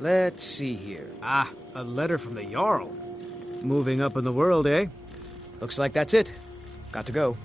Let's see here. Ah, a letter from the Jarl. Moving up in the world, eh? Looks like that's it. Got to go.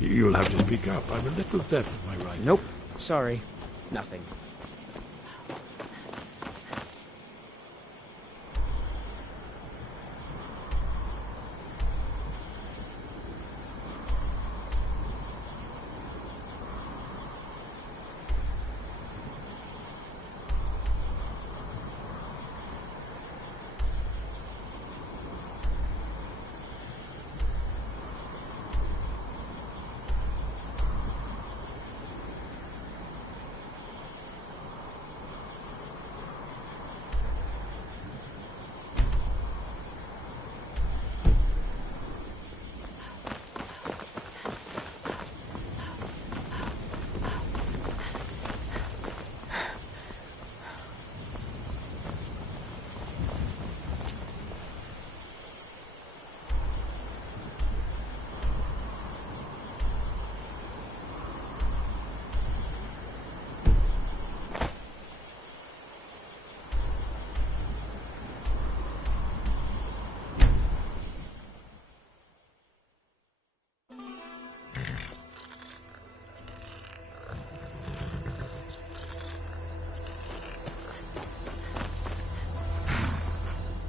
You'll have to speak up. I'm a little deaf in my right. Nope. Sorry. Nothing.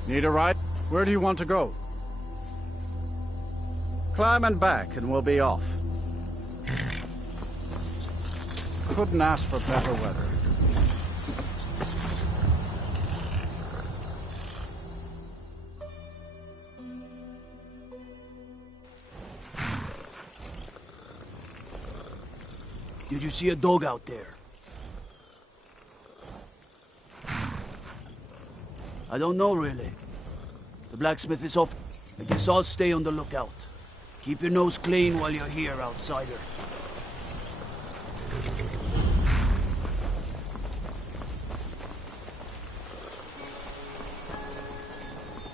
Need a ride? Where do you want to go? Climb and back and we'll be off. Couldn't ask for better weather. Did you see a dog out there? I don't know, really. The blacksmith is off. I guess I'll stay on the lookout. Keep your nose clean while you're here, outsider.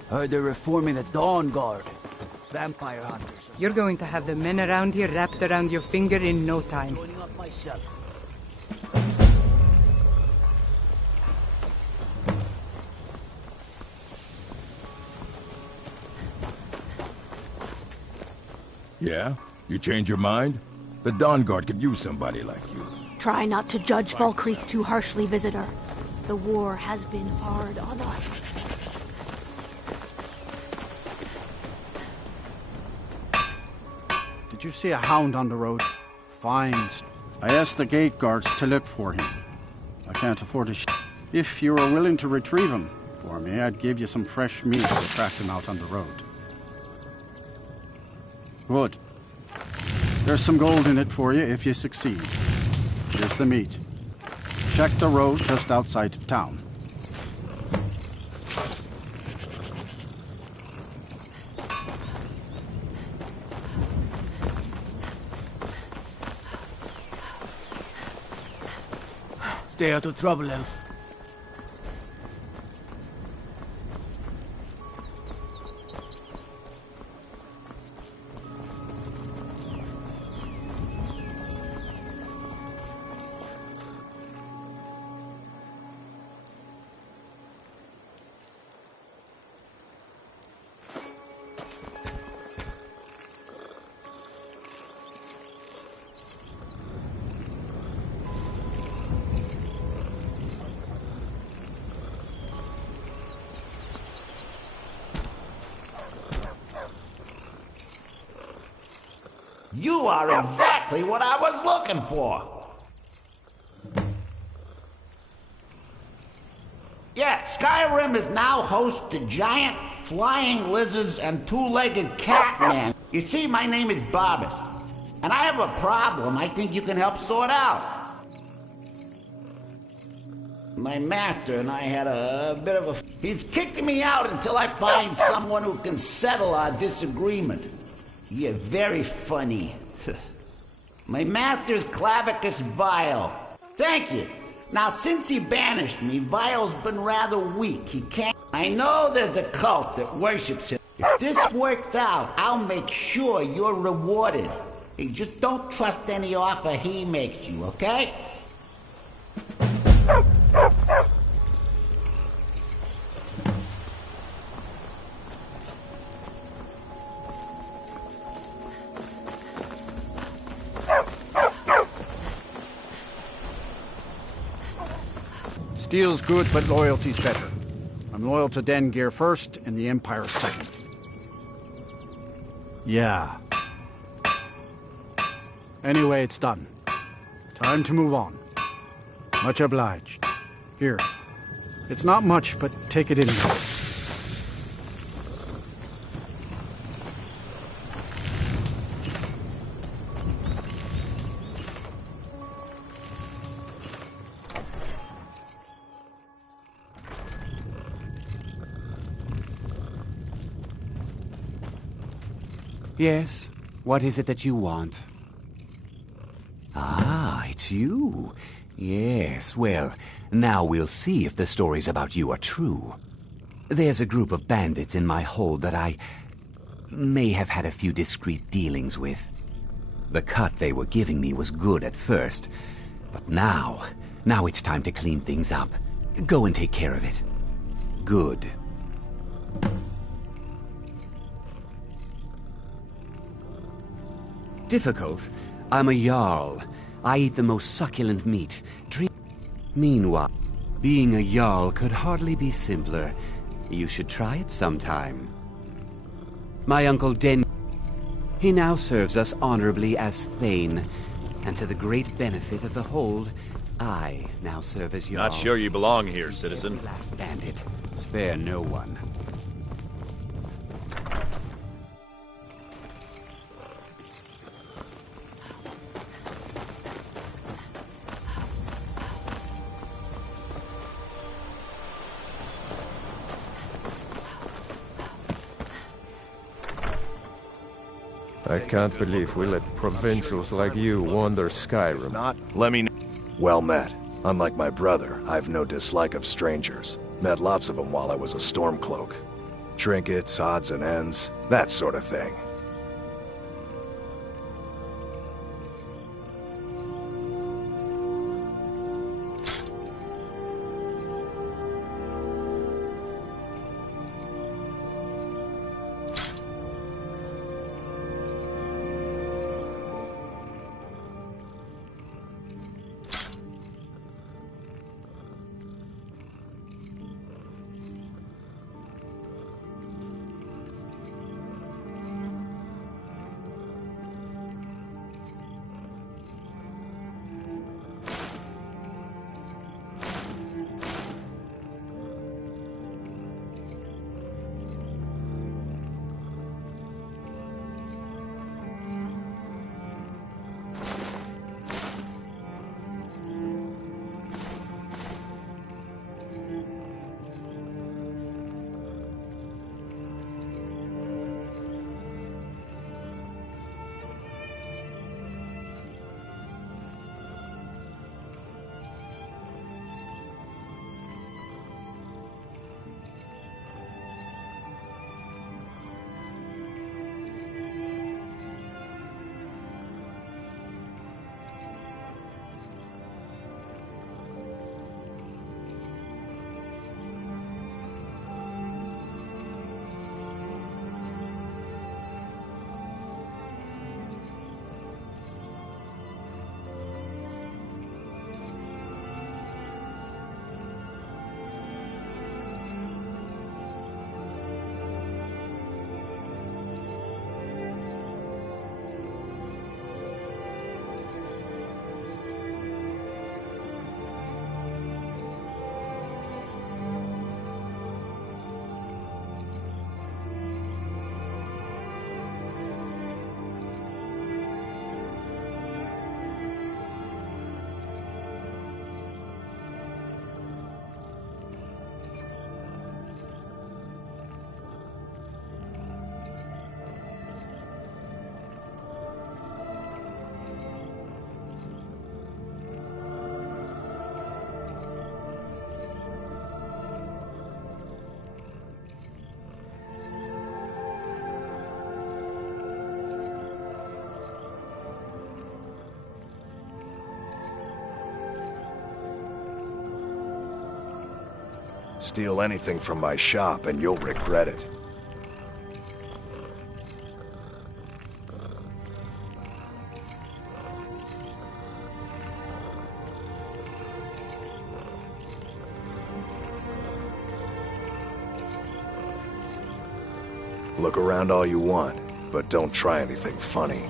Heard they're reforming the Dawn Guard. Vampire hunters. You're going to have the men around here wrapped around your finger in no time. Joining up myself. Yeah? You change your mind? The Dawn Guard could use somebody like you. Try not to judge Falkreath too harshly, visitor. The war has been hard on us. Did you see a hound on the road? Fine. I asked the gate guards to look for him. I can't afford to If you were willing to retrieve him for me, I'd give you some fresh meat to attract him out on the road. Good. There's some gold in it for you if you succeed. Here's the meat. Check the road just outside of town. Stay out of trouble, Elf. You are exactly what I was looking for. Yeah, Skyrim is now host to giant flying lizards and two-legged catman. You see, my name is Barbas, and I have a problem I think you can help sort out. My master and I had a bit of a... He's kicked me out until I find someone who can settle our disagreement. You're very funny. My master's Clavicus Vile. Thank you. Now, since he banished me, Vile's been rather weak. He can't... I know there's a cult that worships him. If this works out, I'll make sure you're rewarded. Hey, just don't trust any offer he makes you, okay? Steel's good, but loyalty's better. I'm loyal to Dengear first, and the Empire second. Yeah. Anyway, it's done. Time to move on. Much obliged. Here. It's not much, but take it anyway. Yes? What is it that you want? Ah, it's you. Yes, well, now we'll see if the stories about you are true. There's a group of bandits in my hold that I may have had a few discreet dealings with. The cut they were giving me was good at first, but now it's time to clean things up. Go and take care of it. Good. Difficult? I'm a Jarl. I eat the most succulent meat. Meanwhile, being a Jarl could hardly be simpler. You should try it sometime. My uncle Den... He now serves us honorably as Thane, and to the great benefit of the hold, I now serve as Jarl. Not sure you belong here, citizen. Last bandit. Spare no one. I can't believe we let provincials like you wander Skyrim. Let me know. Well met. Unlike my brother, I've no dislike of strangers. Met lots of them while I was a Stormcloak. Trinkets, odds and ends, that sort of thing. Steal anything from my shop and you'll regret it. Look around all you want, but don't try anything funny.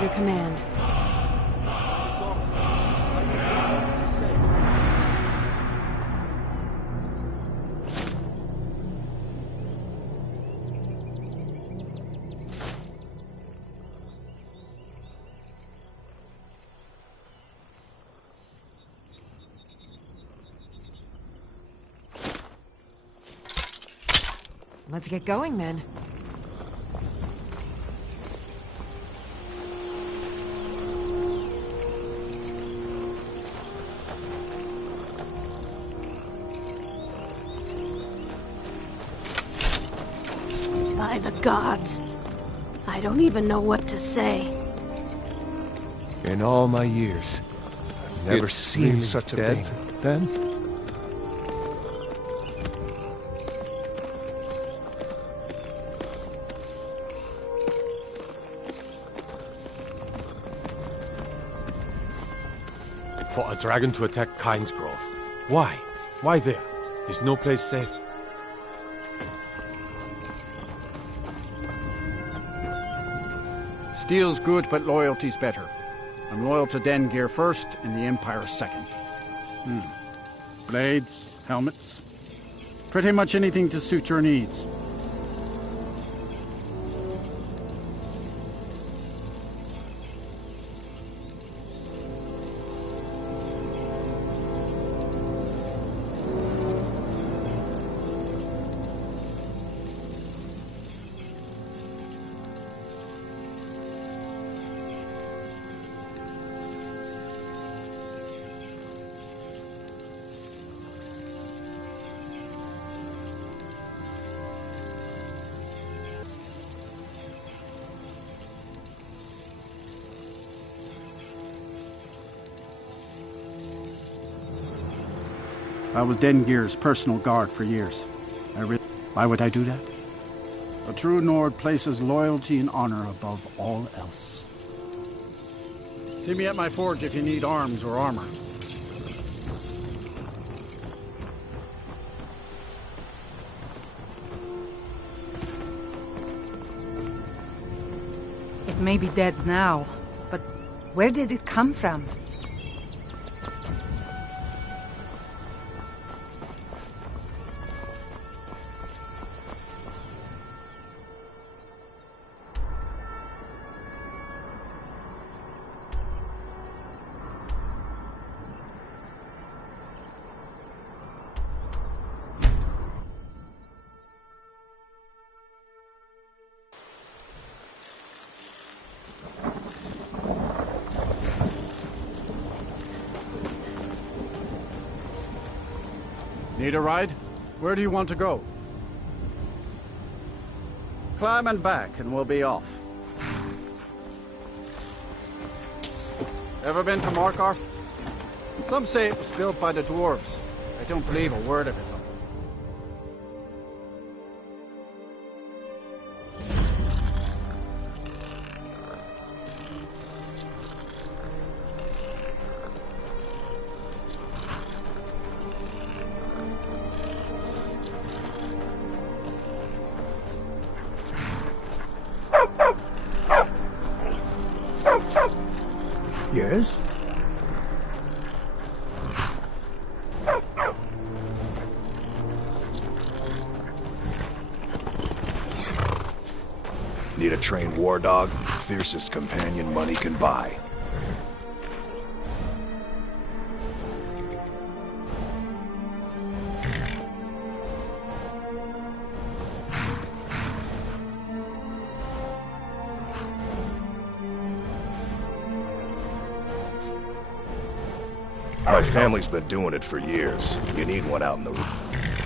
Your command. Let's get going then. By the gods. I don't even know what to say. In all my years, I've never It's seen really such a dead, thing. then? For a dragon to attack Kyne's Grove. Why? Why there? Is no place safe? Steel's good, but loyalty's better. I'm loyal to Dengeir first, and the Empire second. Blades, helmets, pretty much anything to suit your needs. I was Dengeir's personal guard for years. Why would I do that? A true Nord places loyalty and honor above all else. See me at my forge if you need arms or armor. It may be dead now, but where did it come from? Need a ride? Where do you want to go? Climb and back, and we'll be off. Ever been to Markarth? Some say it was built by the dwarves. I don't believe a word of it, though. Yes? Need a trained war dog? Fiercest companion money can buy. My family's been doing it for years. You need one out in the...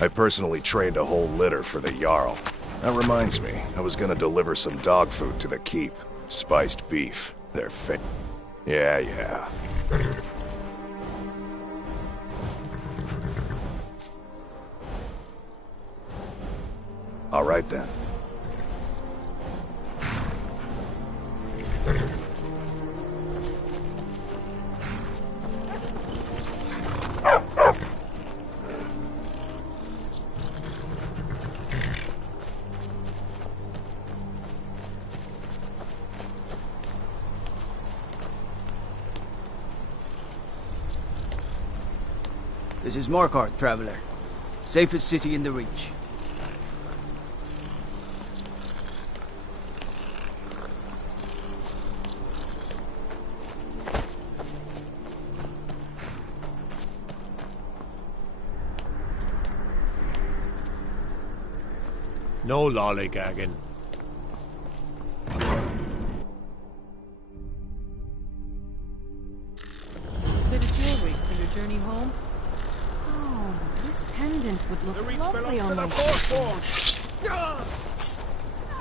I personally trained a whole litter for the Jarl. That reminds me, I was gonna deliver some dog food to the keep. Spiced beef. They're Yeah. All right then. This is Markarth, traveler. Safest city in the Reach. No lollygagging. Bit of jewelry for your journey home? Oh, this pendant would look lovely on my sister.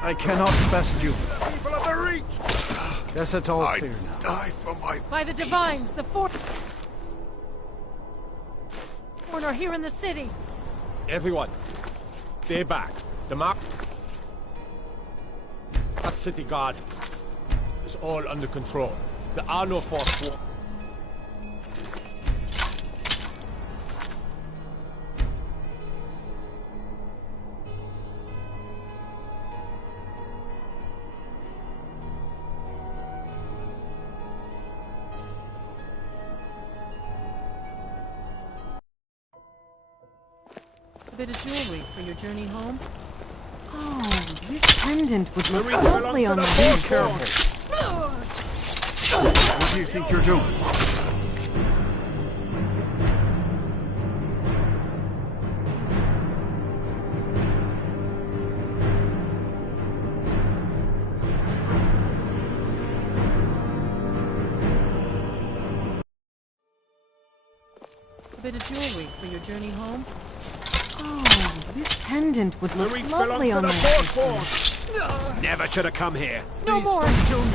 I cannot best you. People of the Reach! Guess it's all clear now. Die for my... By the divines, the fourth are here in the city. Everyone, stay back. The mark... That city guard is all under control. There are no force... A bit of jewelry for your journey home? Oh, this pendant would look lovely on my sister. What do you think you're doing? A bit of jewelry for your journey home? Oh, this pendant would look lovely on my sister. Never should have come here. No Please more. don't kill me.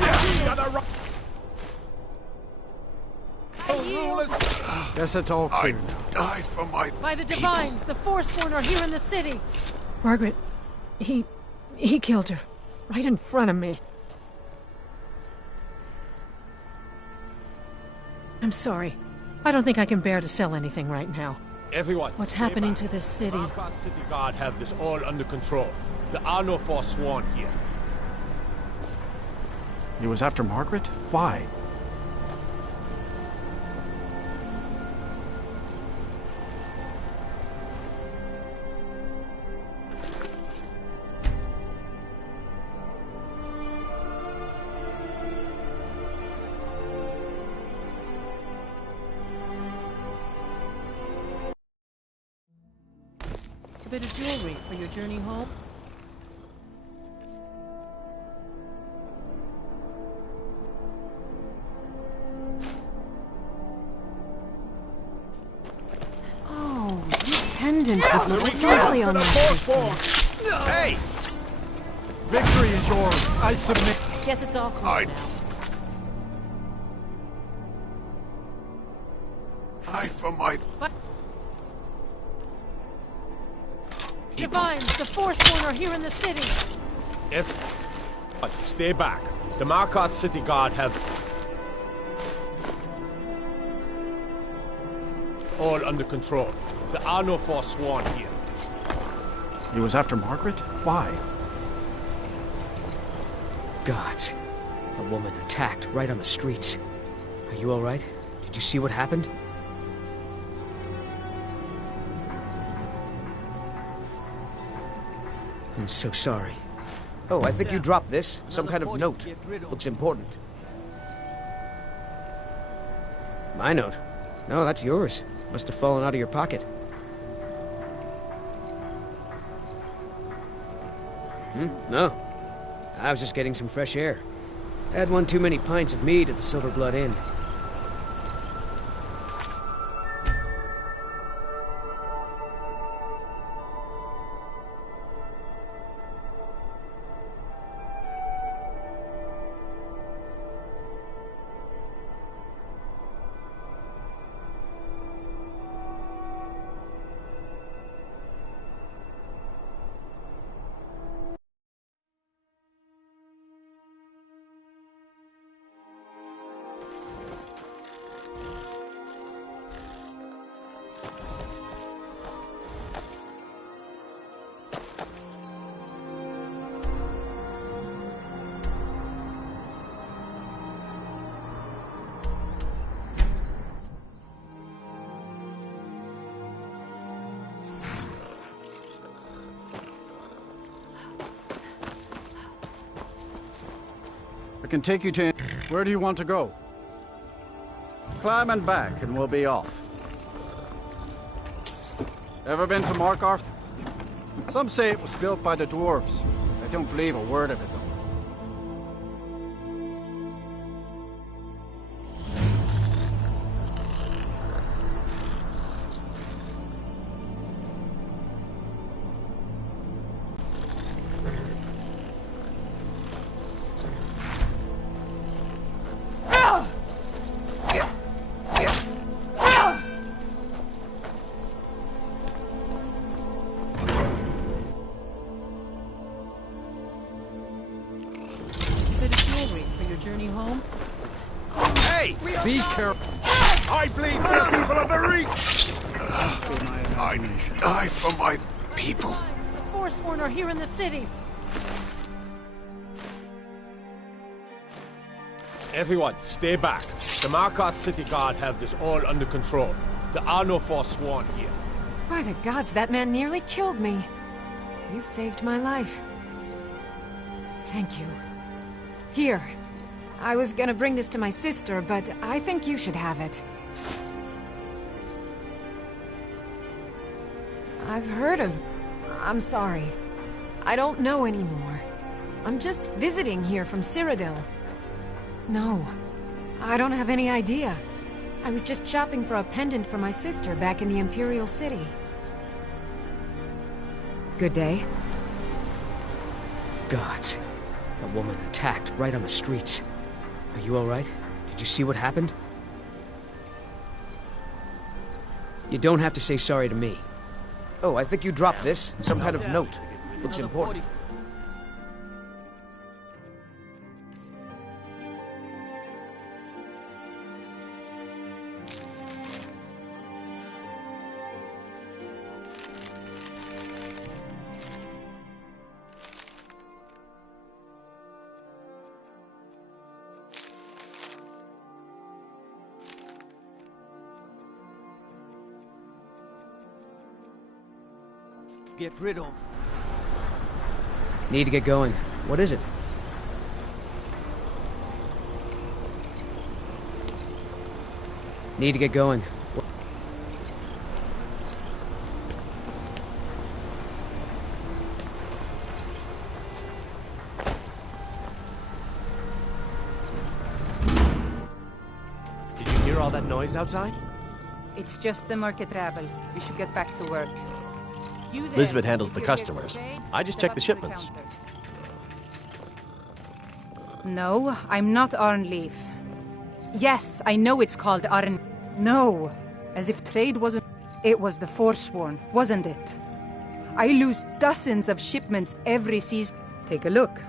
Guess it's all clear now. Die for my... By the divines, the Forsworn are here in the city. Margaret, he killed her. Right in front of me. I'm sorry. I don't think I can bear to sell anything right now. Everyone, What's happening to this city? Markarth City Guard have this all under control. There are no Forsworn here. He was after Margaret? Why? A bit of jewelry for your journey home? Oh, this pendant would look lovely on my sister. Hey! Victory is yours. I submit. Guess it's all clear now. Die for my... What? Divines, the Forsworn are here in the city. Stay back. The Markarth City Guard have... all under control. There are no Forsworn here. He was after Margaret? Why? Gods. A woman attacked right on the streets. Are you all right? Did you see what happened? I'm so sorry. Oh, I think you dropped this. Some kind of note. Looks important. My note? No, that's yours. Must have fallen out of your pocket. No. I was just getting some fresh air. Had one too many pints of mead at the Silver Blood Inn. can take you to... Where do you want to go? Climb and back, and we'll be off. Ever been to Markarth? Some say it was built by the dwarves. I don't believe a word of it, though. Be careful. I bleed for the people of the Reach! I die for my people. The Forsworn are here in the city. Everyone, stay back. The Markarth City Guard have this all under control. There are no Forsworn here. By the gods, that man nearly killed me. You saved my life. Thank you. Here. I was gonna bring this to my sister, but I think you should have it. I've heard of... I'm sorry. I don't know anymore. I'm just visiting here from Cyrodiil. No, I don't have any idea. I was just shopping for a pendant for my sister back in the Imperial City. Good day. Gods. A woman attacked right on the streets. Are you alright? Did you see what happened? You don't have to say sorry to me. Oh, I think you dropped this. Some kind of note. Looks important. Get rid of. Need to get going. What is it? Need to get going. Did you hear all that noise outside? It's just the market rabble. We should get back to work. Elizabeth handles the customers. I just check the shipments. No, I'm not Arnleif. Yes, I know it's called Arn... No, as if trade wasn't... It was the Forsworn, wasn't it? I lose dozens of shipments every season. Take a look.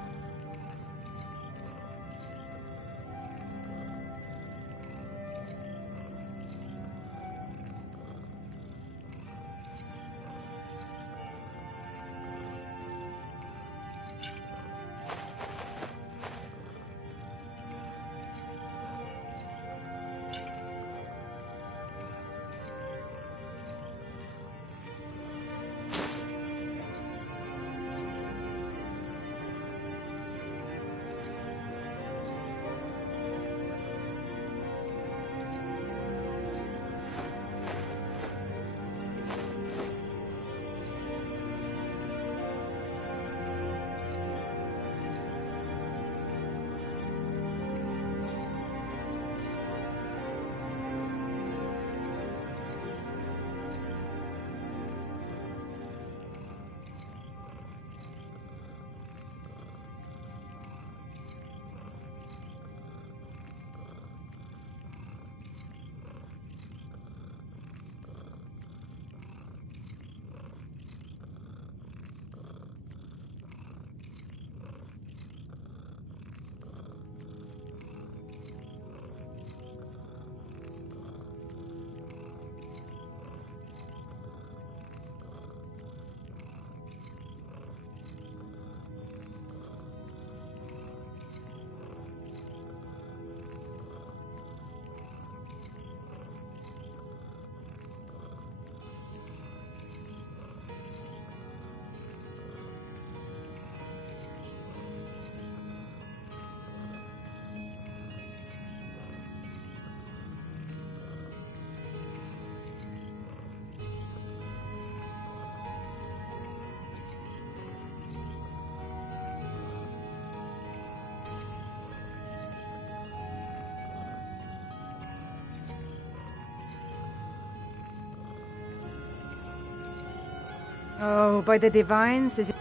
Oh, by the divines,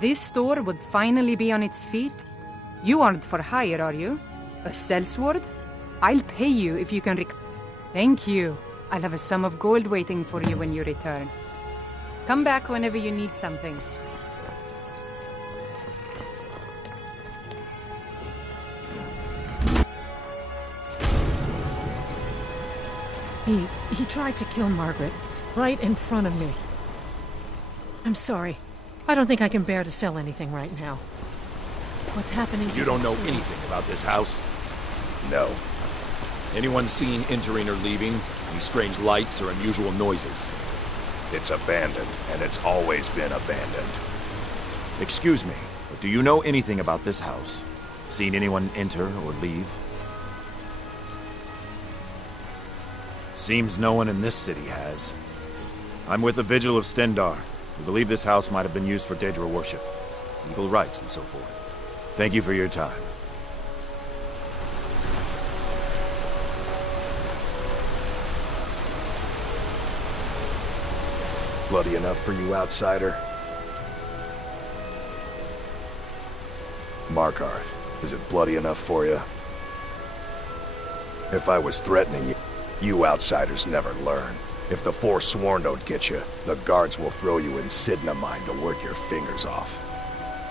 this store would finally be on its feet? You aren't for hire, are you? A sellsword? I'll pay you if you can Thank you. I'll have a sum of gold waiting for you when you return. Come back whenever you need something. He tried to kill Margaret, right in front of me. I'm sorry. I don't think I can bear to sell anything right now. What's happening to You don't know this anything about this house? No. Anyone seen entering or leaving? Any strange lights or unusual noises? It's abandoned, and it's always been abandoned. Excuse me, but do you know anything about this house? Seen anyone enter or leave? Seems no one in this city has. I'm with the Vigil of Stendar. We believe this house might have been used for Daedra worship, legal rites, and so forth. Thank you for your time. Bloody enough for you, outsider? Markarth, is it bloody enough for you? If I was threatening you, you outsiders never learn. If the Forsworn don't get you, the guards will throw you in Sidna mine to work your fingers off.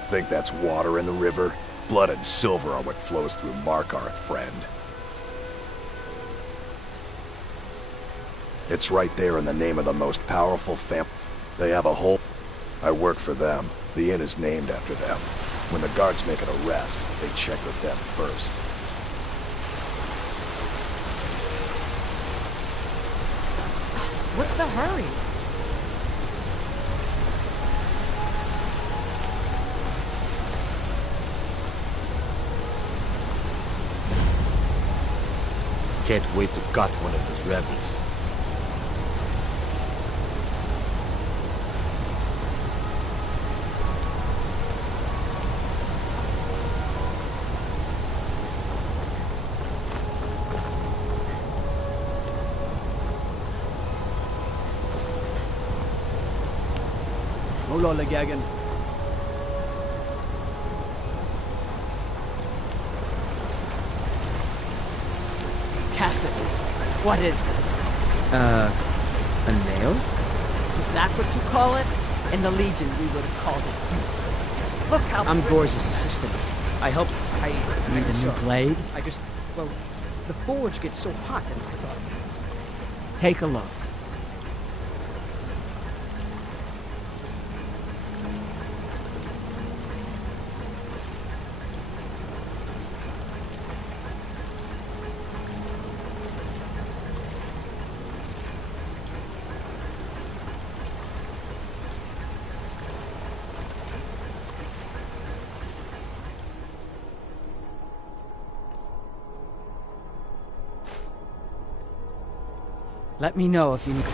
Think that's water in the river? Blood and silver are what flows through Markarth, friend. It's right there in the name of the most powerful They have a whole... I work for them. The inn is named after them. When the guards make an arrest, they check with them first. What's the hurry? Can't wait to gut one of those rebels. Lollegagen. Tacitus, what is this? A nail? Is that what you call it? In the Legion, we would have called it useless. Look how... I'm Gor's assistant. I helped... Need a new blade? I just... Well, the forge gets so hot and I thought... Take a look. Let me know if you need...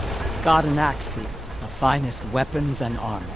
Got an axe here. The finest weapons and armor.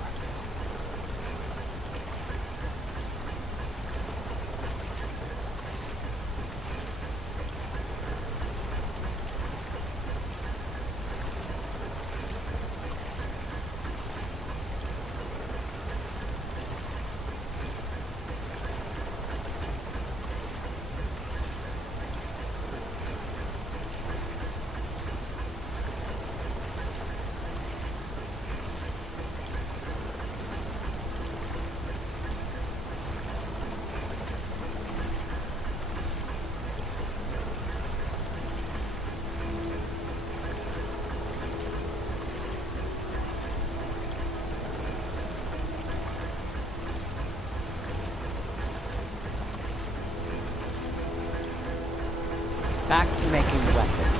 Back to making weapons.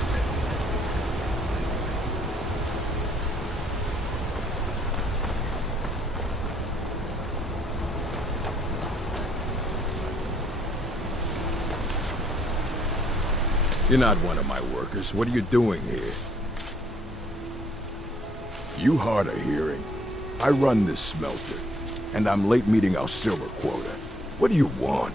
You're not one of my workers. What are you doing here? You hard of hearing? I run this smelter, and I'm late meeting our silver quota. What do you want?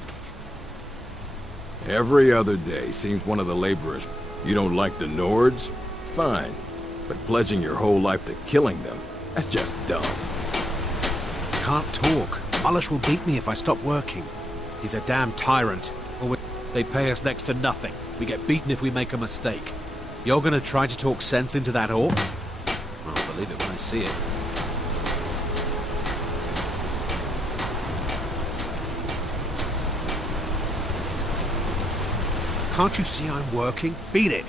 Every other day seems one of the laborers. You don't like the Nords? Fine. But pledging your whole life to killing them, That's just dumb. Can't talk. Mullish will beat me if I stop working. He's a damn tyrant. They pay us next to nothing. We get beaten if we make a mistake. You're gonna try to talk sense into that orc? I'll believe it when I see it. Can't you see I'm working? Beat it!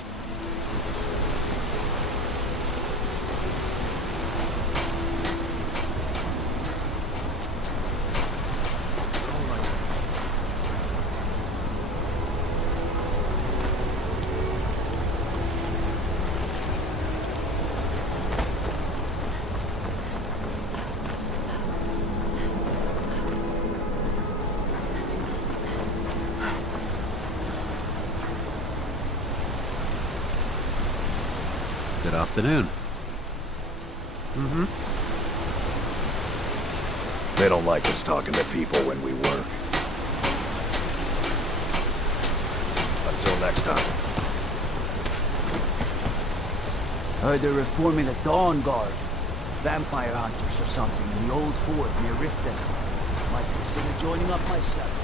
Good afternoon. They don't like us talking to people when we work. Until next time. Heard they're reforming the Dawn Guard. Vampire hunters or something in the old fort near Riften. Might consider joining up myself.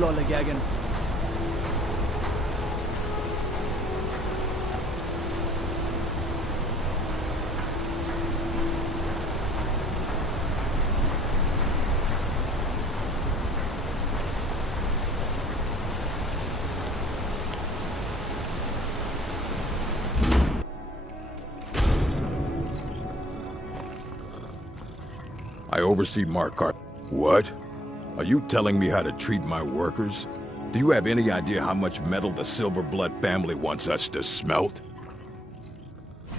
Lollygagging. I oversee Markarth. What? Are you telling me how to treat my workers? Do you have any idea how much metal the Silverblood family wants us to smelt?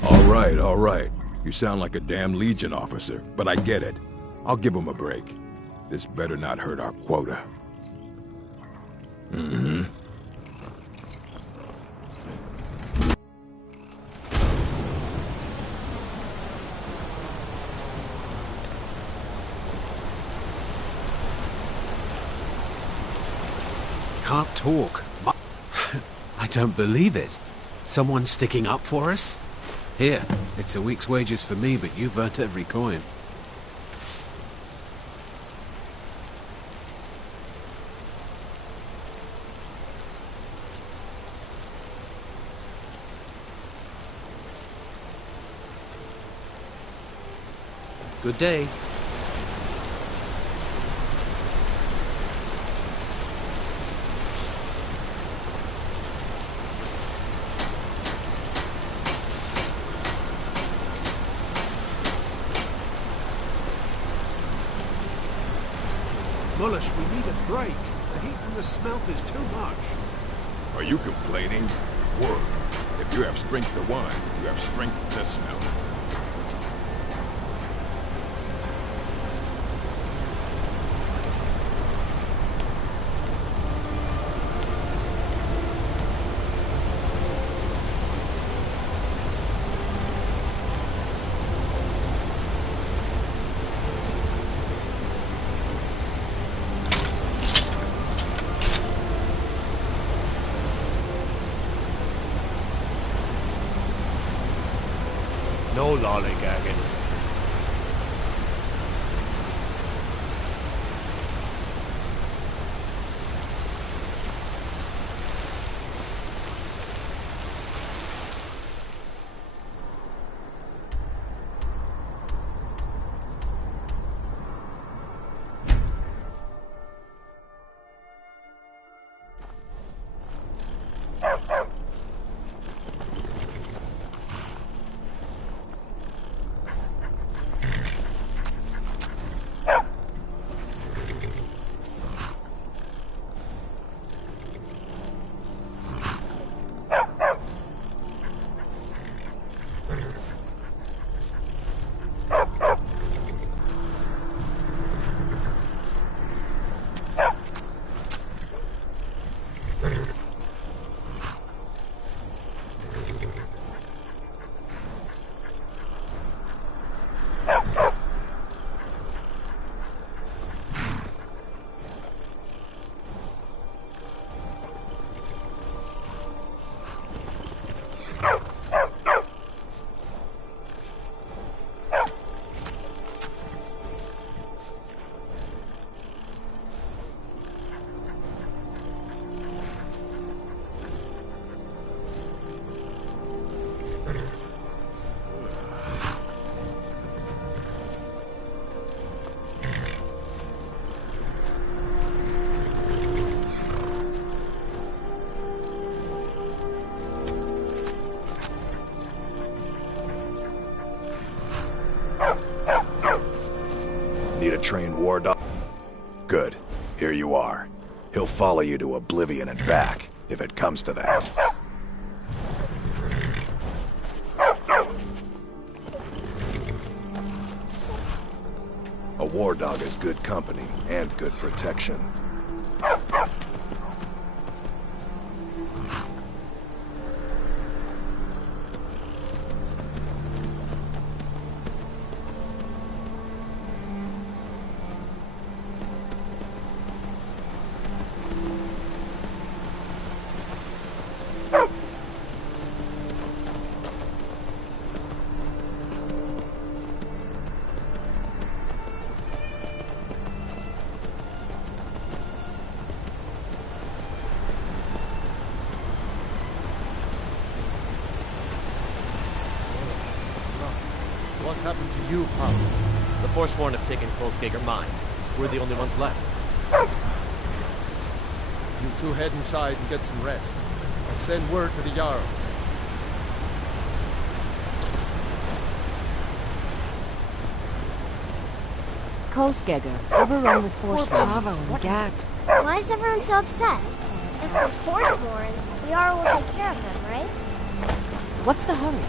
All right. You sound like a damn Legion officer, but I get it. I'll give them a break. This better not hurt our quota. Can't talk. I don't believe it. Someone sticking up for us? Here, it's a week's wages for me, but you've earned every coin. Good day. Mullish, we need a break. The heat from the smelt is too much. Are you complaining? Work. If you have strength to whine, you have strength to smelt. No lollygagging. Need a trained war dog? Good. Here you are. He'll follow you to oblivion and back, if it comes to that. A war dog is good company and good protection. What happened to you, Pop? The Forsworn have taken Kolskager mine. We're the only ones left. You two head inside and get some rest. I'll send word to the Jarl. Kolskager, overrun with Poor Forsworn. Pavo and Gat. Why is everyone so upset? If there's Forsworn, the Jarl will take care of them, right? What's the hurry?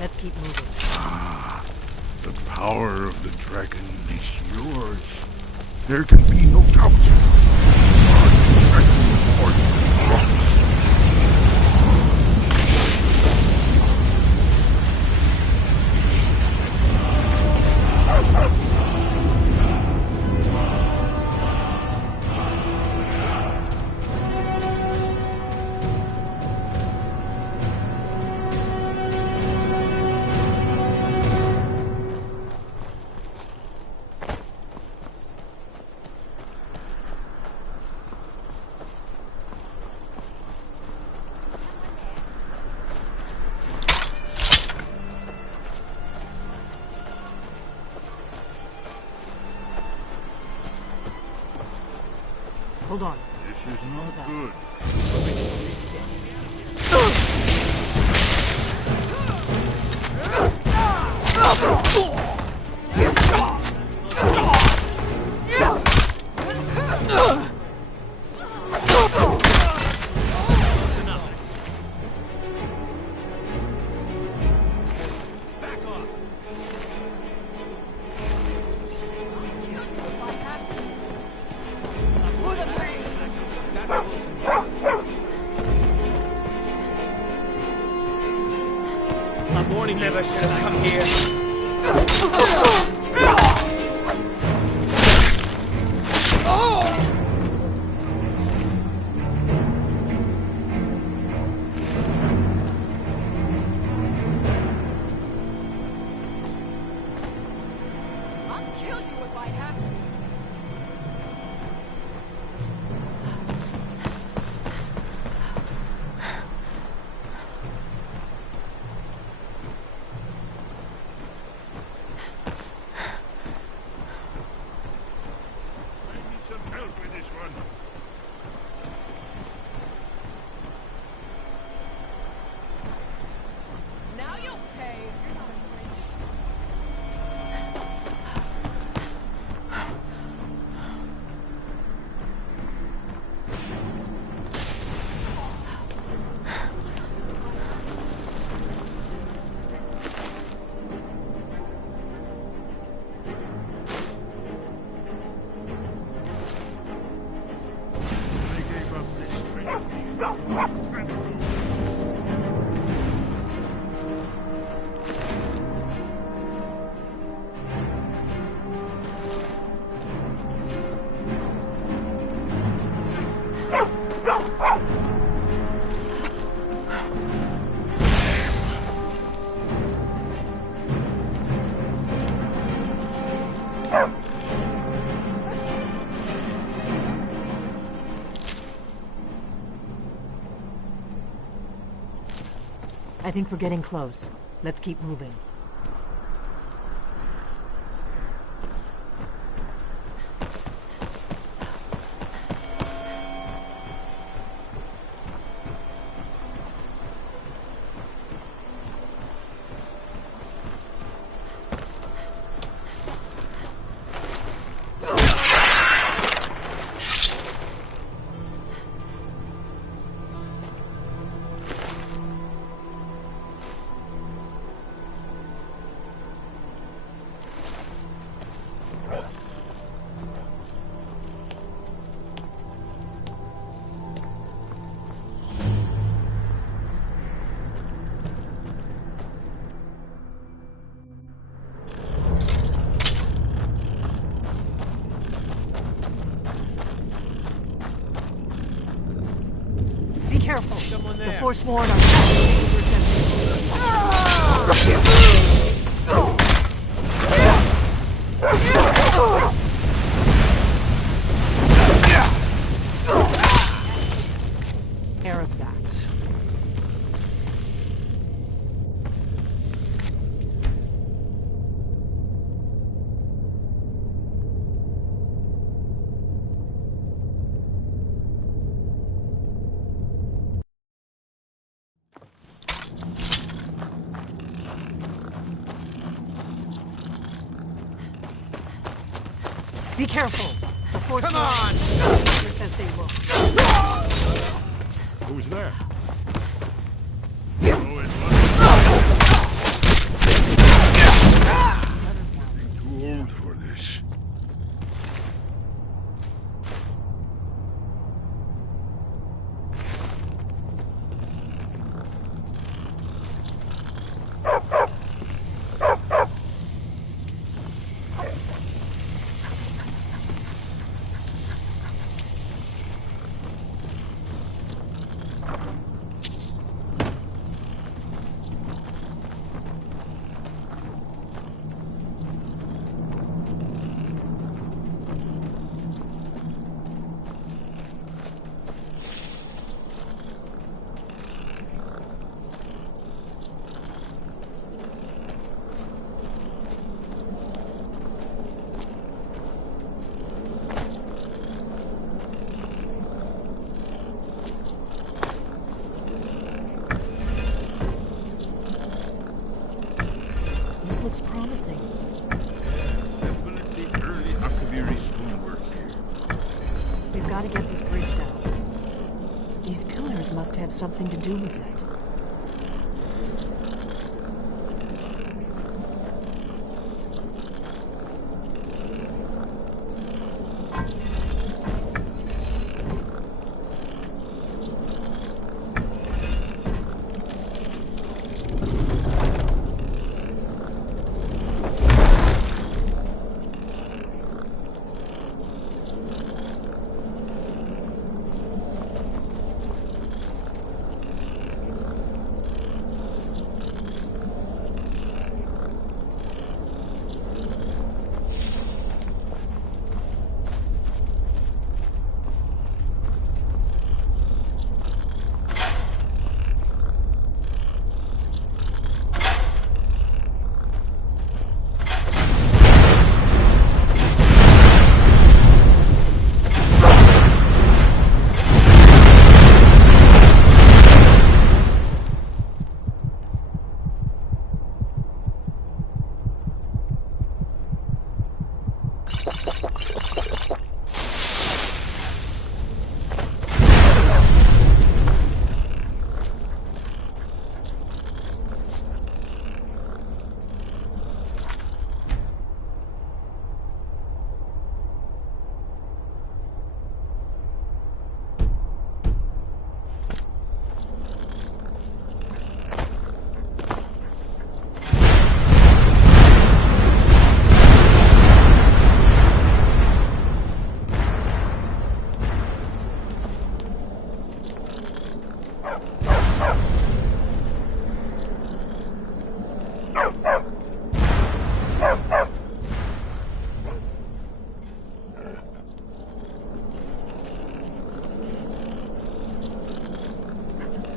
Let's keep moving. Ah, the power of the dragon is yours. There can be no doubt. The dragon Lord rocks. Hold on. This is not good. I'm warning you, never should have come here. I'll kill you if I have to. Now you'll pay. You're not I think we're getting close. Let's keep moving. Be careful. Someone there. The Forsworn are attacking your Care of that. Be careful! The force Come on! Says they will. Who's there? Too old for this. looks promising. Definitely early Akaviri stonework here. We've got to get this bridge down. These pillars must have something to do with it.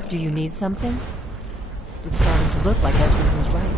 Do you need something? It's starting to look like Esmond was right.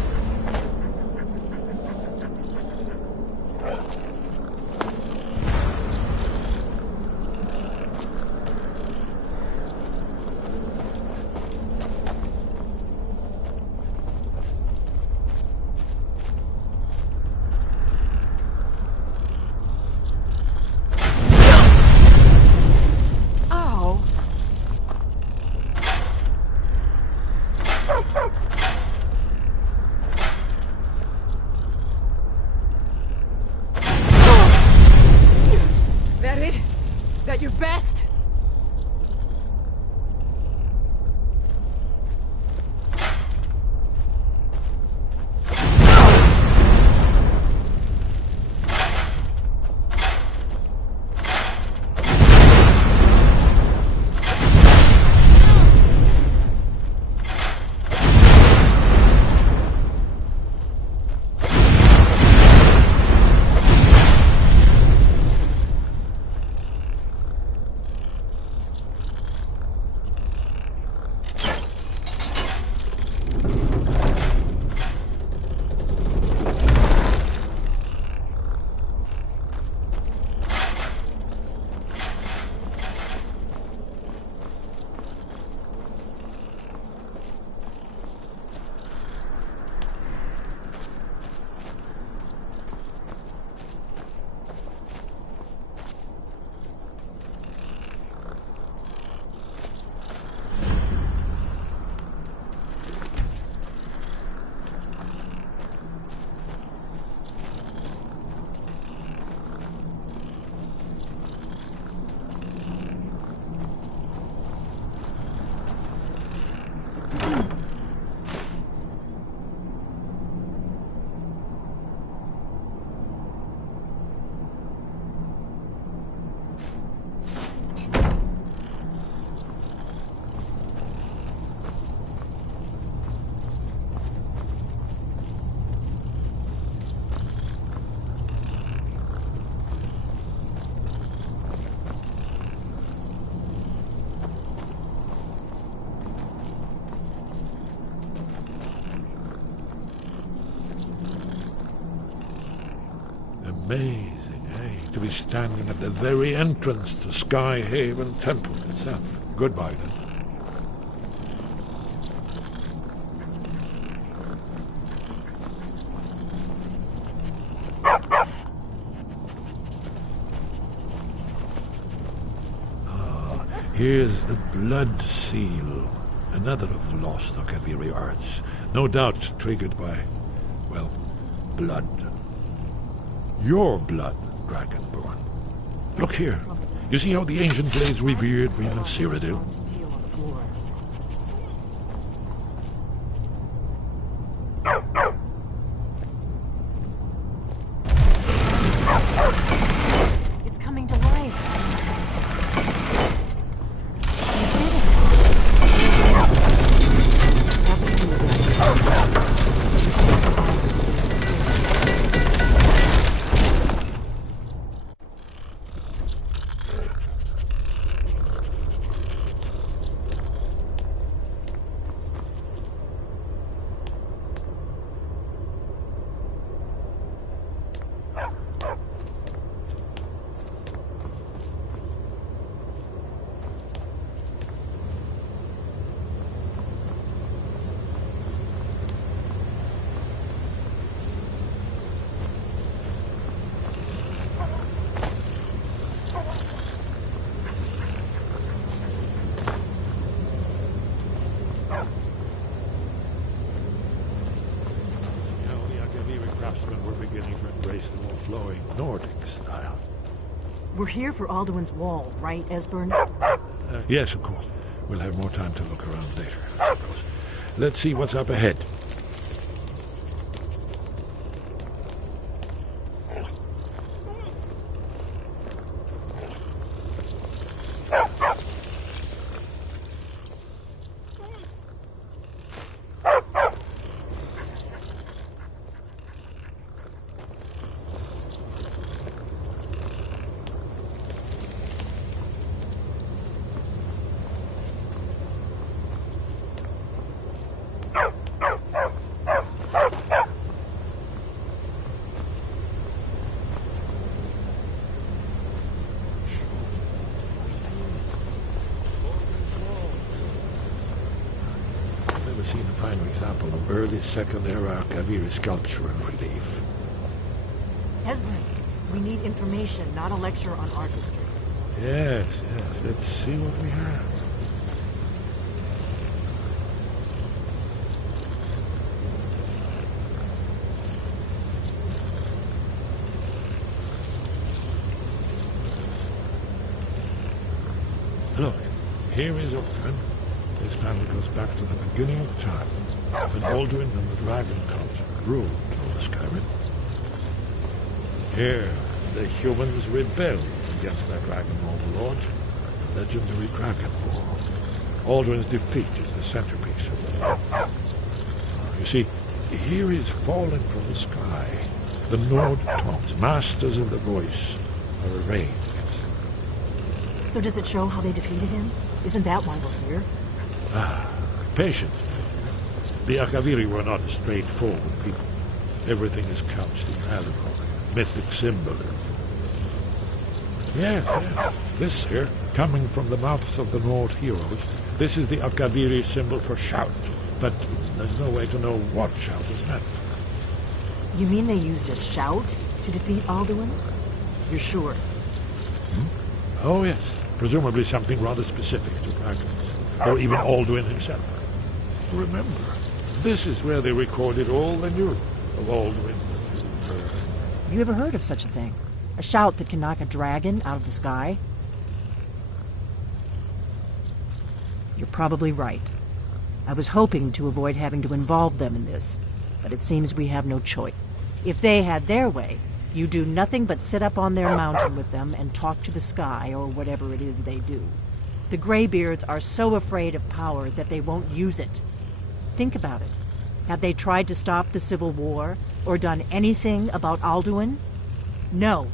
Your best? Amazing, eh? To be standing at the very entrance to Sky Haven Temple itself. Goodbye, then. Here's the Blood Seal, another of the lost Akaviri arts. No doubt triggered by, well, blood. Your blood, Dragonborn. Look here. You see how the ancient blades revered me in Cyrodiil? It's coming to life. We're here for Alduin's Wall, right, Esbern? Yes, of course. We'll have more time to look around later, I suppose. Let's see what's up ahead. Seen a finer example of early Second Era Kaviri sculpture and relief. Esbern, we need information, not a lecture on art history. Yes. Let's see what we have. Look, here is Octan. This panel goes back to the beginning of time, when Alduin and the Dragon Cult ruled over Skyrim. Here, the humans rebelled against their dragon overlord, the legendary Dragon War. Alduin's defeat is the centerpiece of the war. You see, here is falling from the sky. The Nord Toms, masters of the voice, are arrayed against him. So does it show how they defeated him? Isn't that why we're here? Patience. The Akaviri were not a straightforward people. Everything is couched in allegory, mythic symbolism. Yes. This here, coming from the mouths of the Nord heroes, this is the Akaviri symbol for shout. But there's no way to know what shout is meant. You mean they used a shout to defeat Alduin? You're sure? Oh, yes. Presumably something rather specific to dragons. Or even Alduin himself. Remember, this is where they recorded all they knew of Alduin and his bird. You ever heard of such a thing? A shout that can knock a dragon out of the sky? You're probably right. I was hoping to avoid having to involve them in this, but it seems we have no choice. If they had their way, you do nothing but sit up on their mountain with them and talk to the sky or whatever it is they do. The Greybeards are so afraid of power that they won't use it. Think about it. Have they tried to stop the Civil War or done anything about Alduin? No.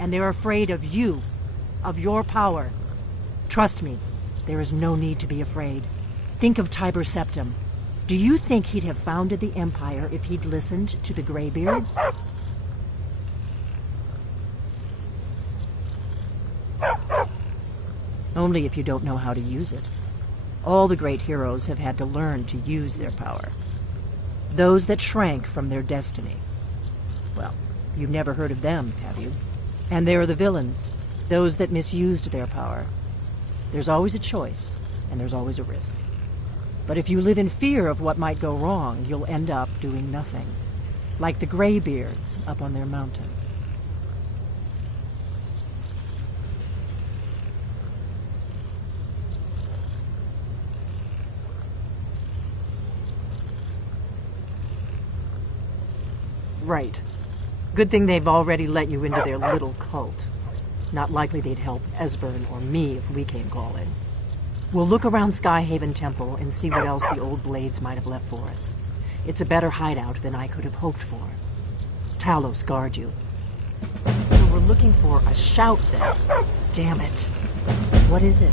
And they're afraid of you, of your power. Trust me, there is no need to be afraid. Think of Tiber Septim. Do you think he'd have founded the Empire if he'd listened to the Greybeards? Only if you don't know how to use it. All the great heroes have had to learn to use their power. Those that shrank from their destiny. Well, you've never heard of them, have you? And there are the villains, those that misused their power. There's always a choice, and there's always a risk. But if you live in fear of what might go wrong, you'll end up doing nothing. Like the Greybeards up on their mountain. Right. Good thing they've already let you into their little cult. Not likely they'd help Esbern or me if we came calling. We'll look around Skyhaven Temple and see what else the old blades might have left for us. It's a better hideout than I could have hoped for. Talos guard you. So we're looking for a shout then. Damn it. What is it?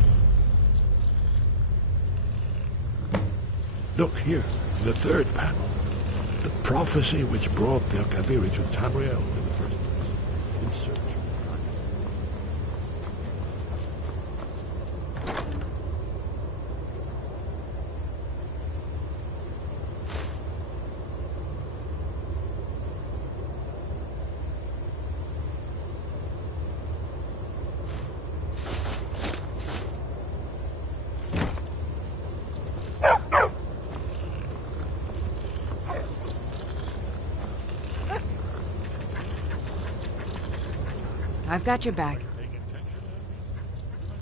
Look here, in the third panel. The prophecy which brought the Akaviri to Tamriel in the first place. In search of the dragon. I've got your back.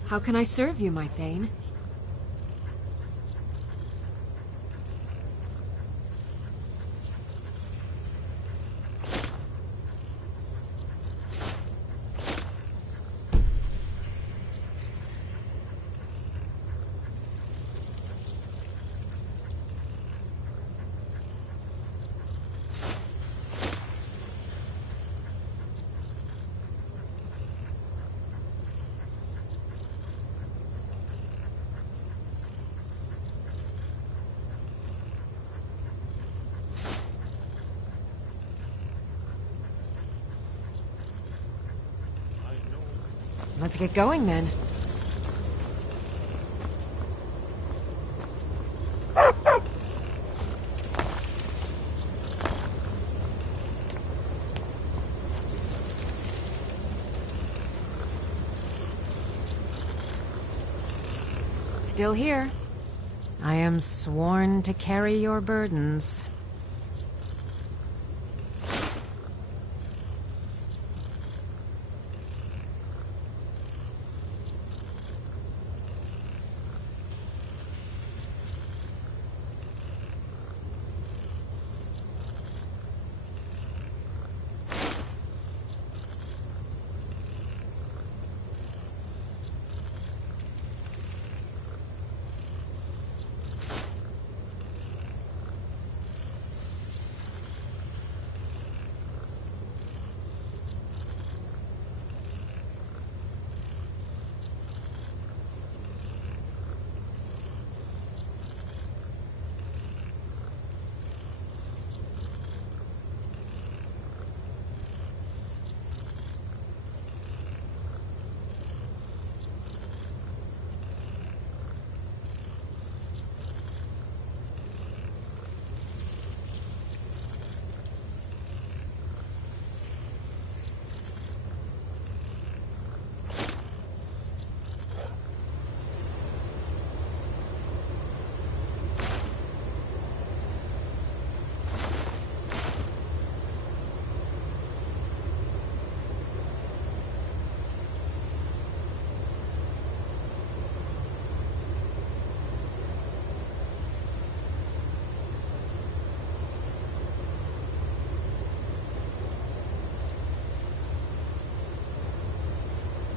How can I serve you, my Thane? Let's get going then. Still here. I am sworn to carry your burdens.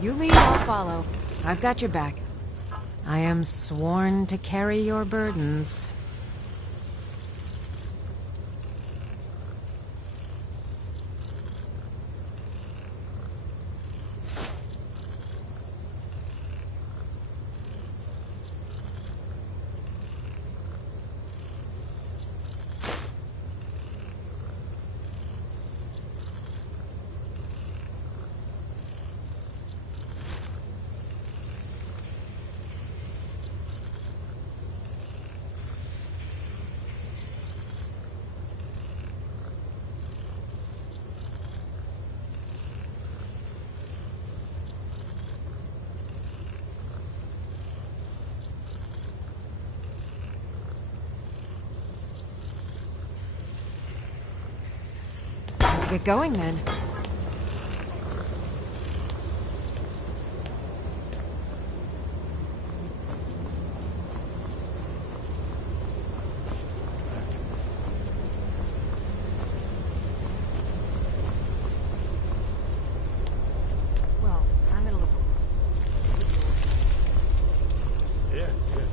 You lead, I'll follow. I've got your back. I am sworn to carry your burdens. get going then. Well, I'm gonna look. Yeah, yeah.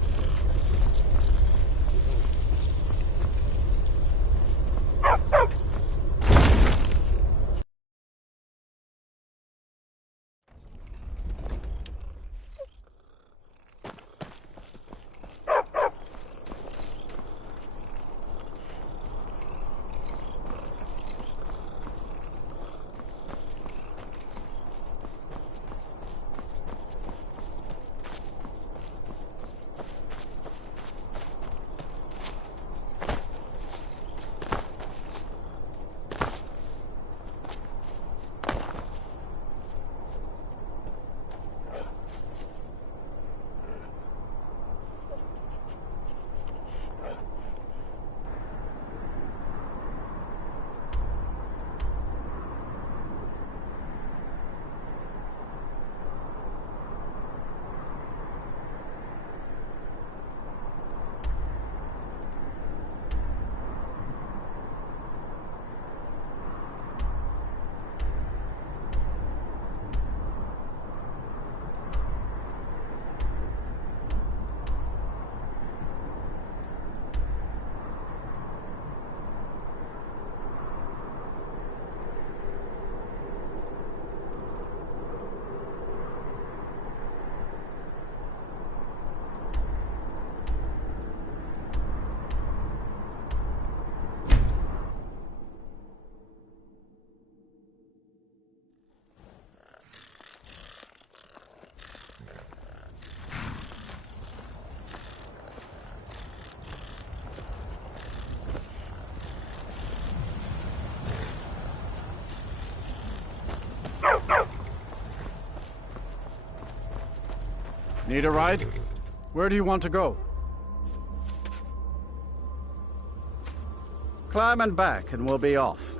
Need a ride? Where do you want to go? Climb and back, and we'll be off.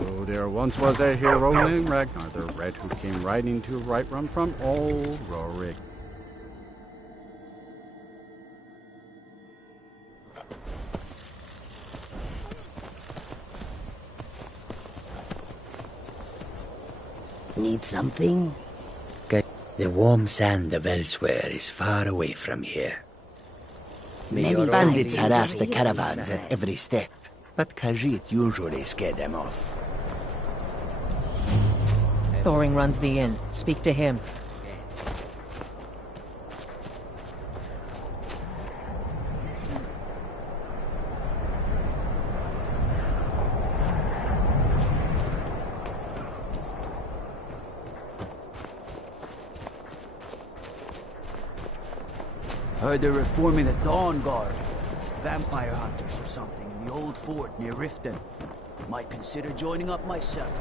Oh, there once was a hero named Ragnar the Red who came riding to right run from old Rorik. Need something? Good. The warm sand of elsewhere is far away from here. Many bandits harass the caravans at every step, but Khajiit usually scare them off. Thoring runs the inn. Speak to him. Heard they're reforming the Dawn Guard. Vampire hunters or something in the old fort near Riften. Might consider joining up myself.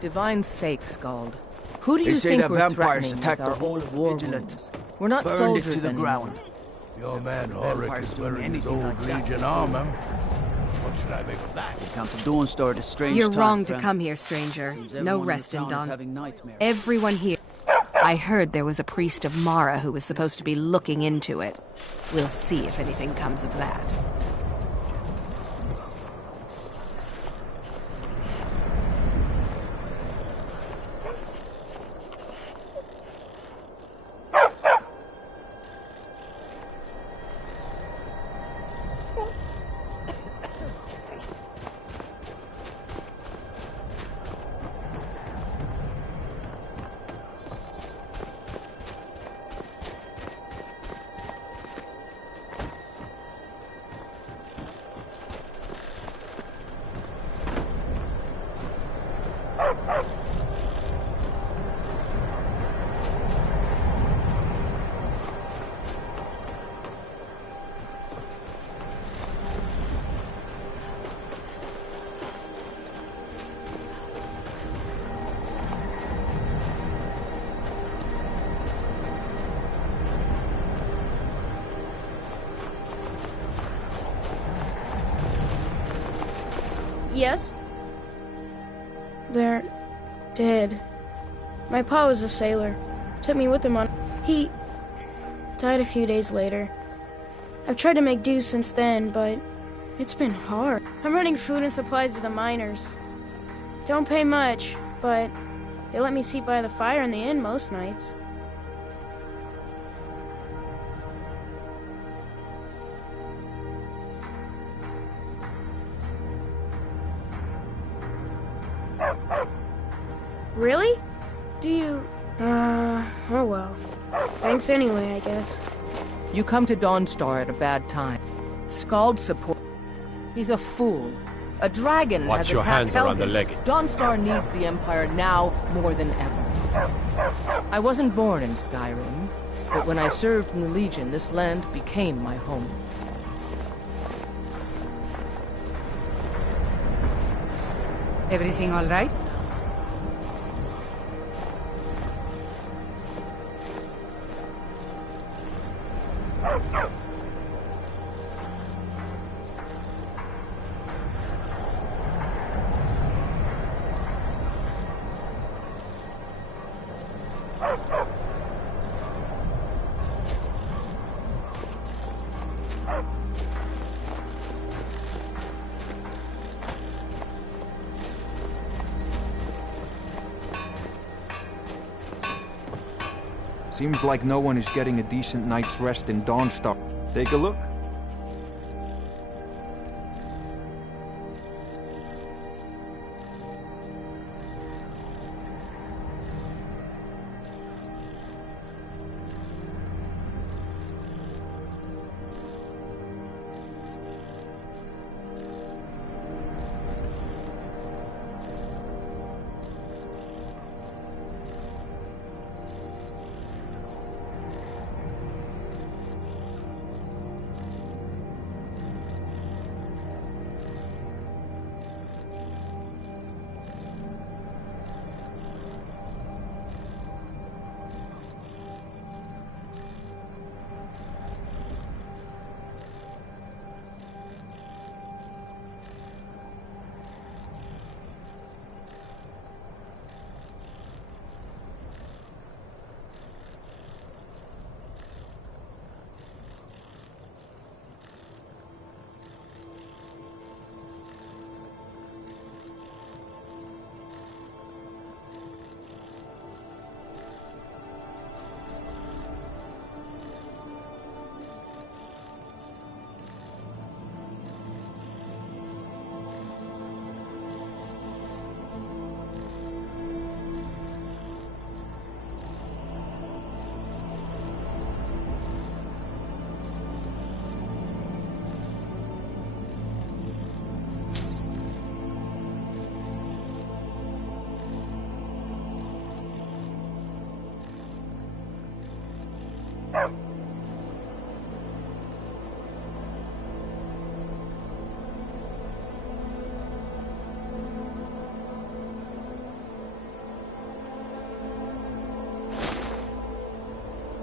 Divine sake, Scald. Who do you They say think that we're vampires threatening attacked with our the whole old of war Vigilant. wounds? We're not Burned soldiers it to the anymore. ground. Your man Vampires Ulrich is doing wearing his anything old like that Legion before. armor. What should I make of that? The Camp of Dawnstar, a strange You're time, wrong to friend. come here, stranger. Seems No everyone in rest the in town is Dawn's. having nightmares. Everyone here. I heard there was a priest of Mara who was supposed to be looking into it. We'll see if anything comes of that. Yes? They're dead. My pa was a sailor. Took me with him on... He died a few days later. I've tried to make do since then, but it's been hard. I'm running food and supplies to the miners. Don't pay much, but they let me sleep by the fire in the inn most nights. Really? Do you... oh well. Thanks anyway, I guess. You come to Dawnstar at a bad time. Scald support. He's a fool. A dragon Watch has your attacked hands around the Helgen. leg. Dawnstar needs the Empire now more than ever. I wasn't born in Skyrim, but when I served in the Legion, this land became my home. Everything all right? Seems like no one is getting a decent night's rest in Dawnstar. Take a look.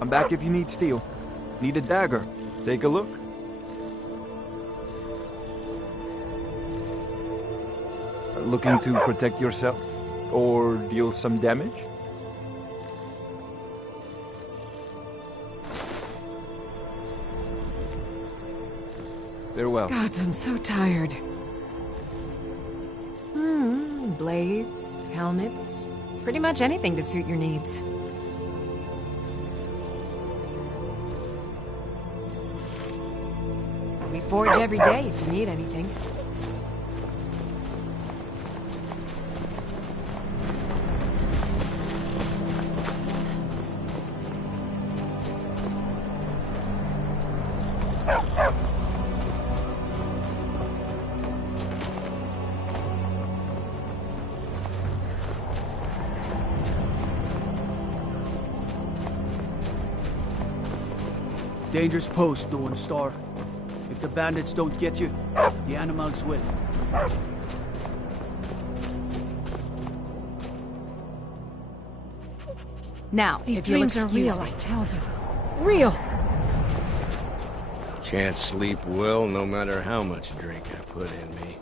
I'm back if you need steel. Need a dagger? Take a look. Looking to protect yourself? Or deal some damage? Farewell. God, I'm so tired. Blades, helmets, pretty much anything to suit your needs. We forge every day if you need anything. Dangerous post, Dawnstar. If the bandits don't get you, the animals will. Now, These if you'll dreams are excuse real, me. I tell you. Real! Can't sleep well no matter how much drink I put in me.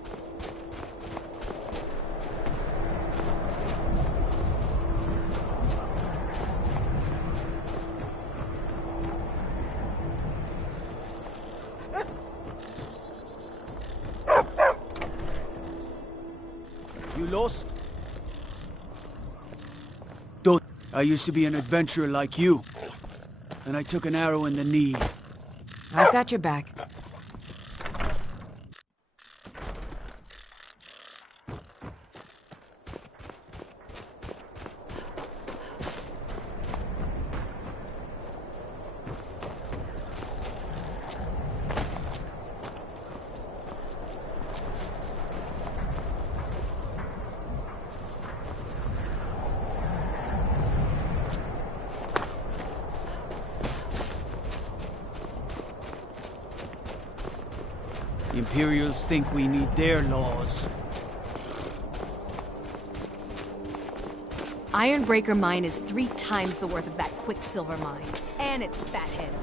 You lost? Don't. I used to be an adventurer like you. And I took an arrow in the knee. I've got your back. The Imperials think we need their laws. Ironbreaker mine is 3 times the worth of that Quicksilver mine. And it's fathead.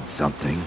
Need something?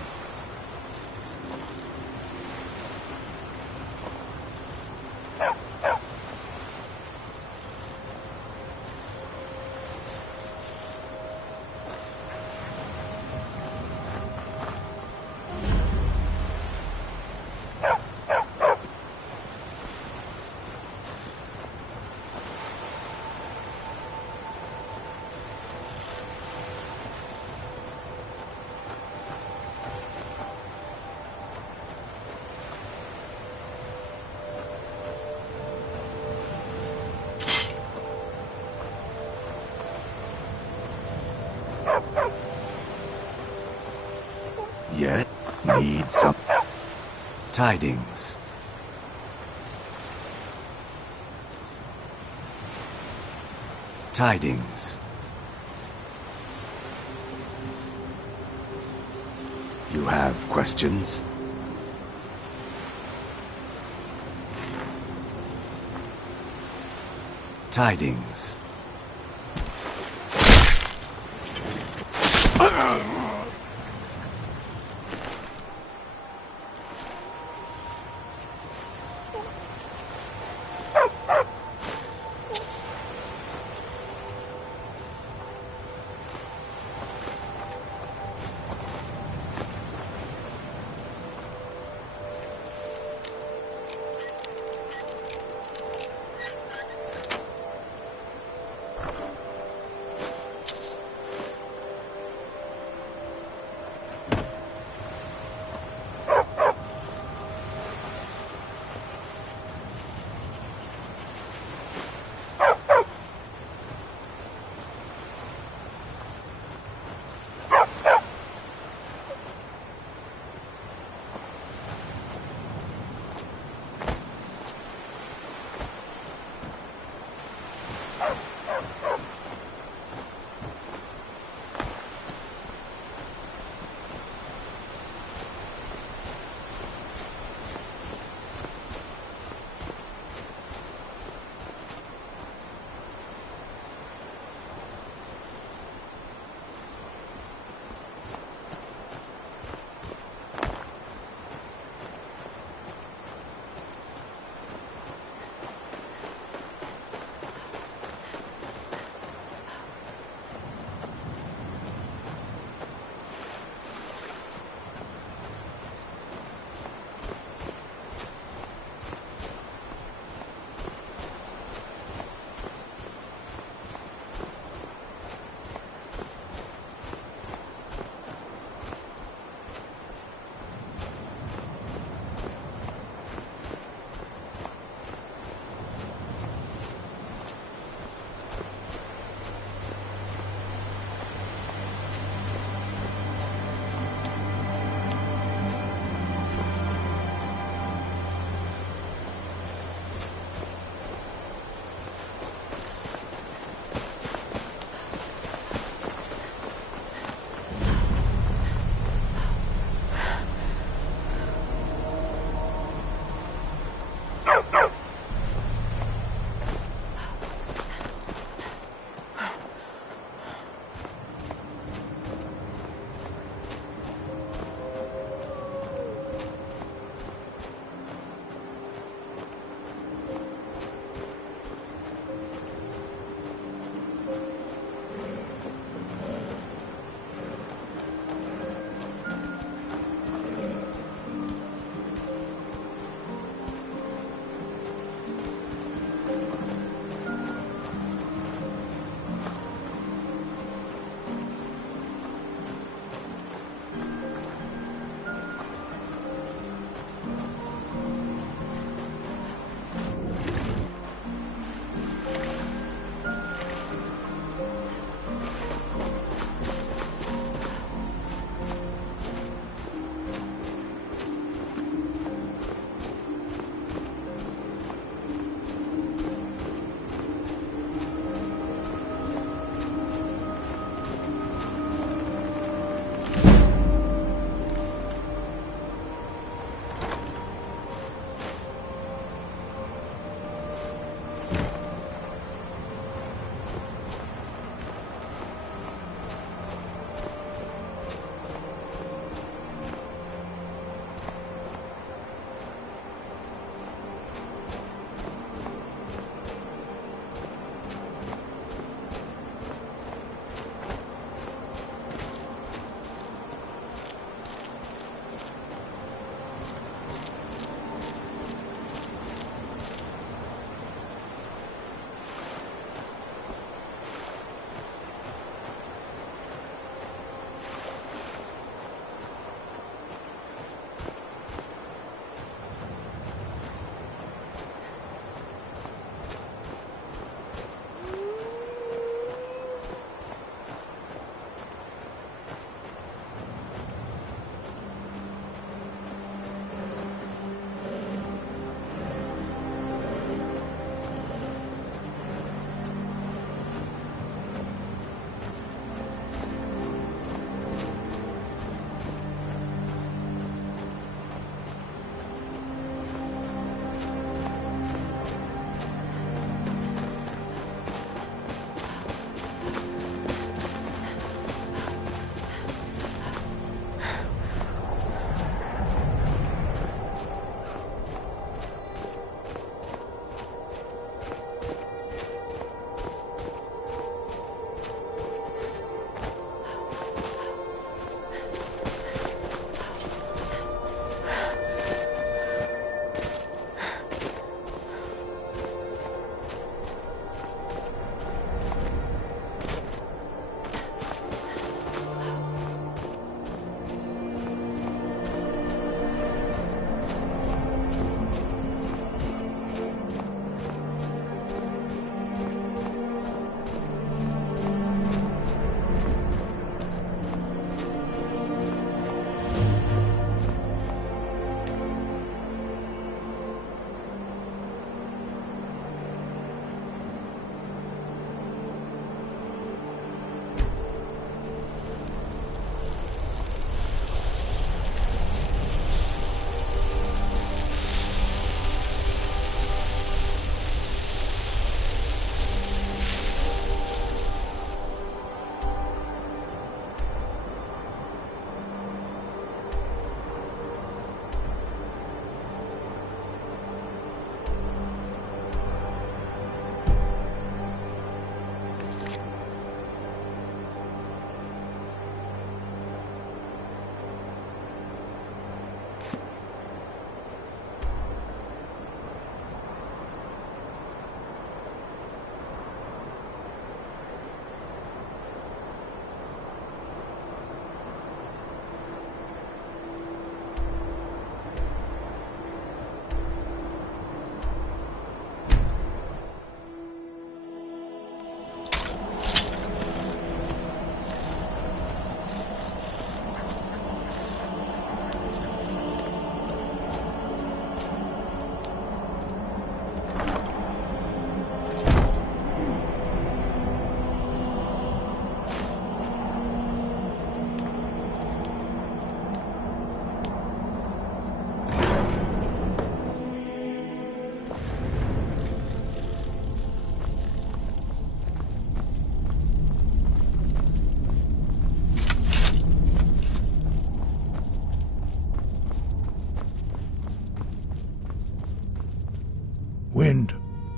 Yet need some tidings. Tidings. You have questions? Tidings.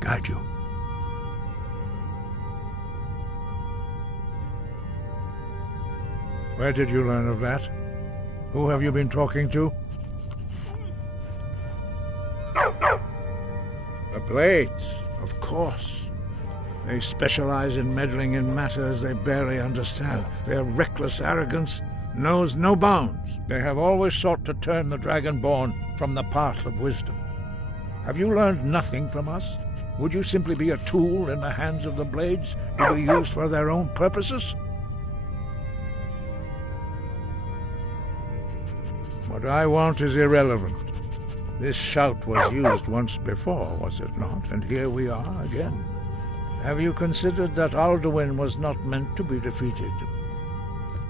guide you. Where did you learn of that? Who have you been talking to? The Blades, of course. They specialize in meddling in matters they barely understand. Their reckless arrogance knows no bounds. They have always sought to turn the Dragonborn from the path of wisdom. Have you learned nothing from us? Would you simply be a tool in the hands of the Blades to be used for their own purposes? What I want is irrelevant. This shout was used once before, was it not? And here we are again. Have you considered that Alduin was not meant to be defeated?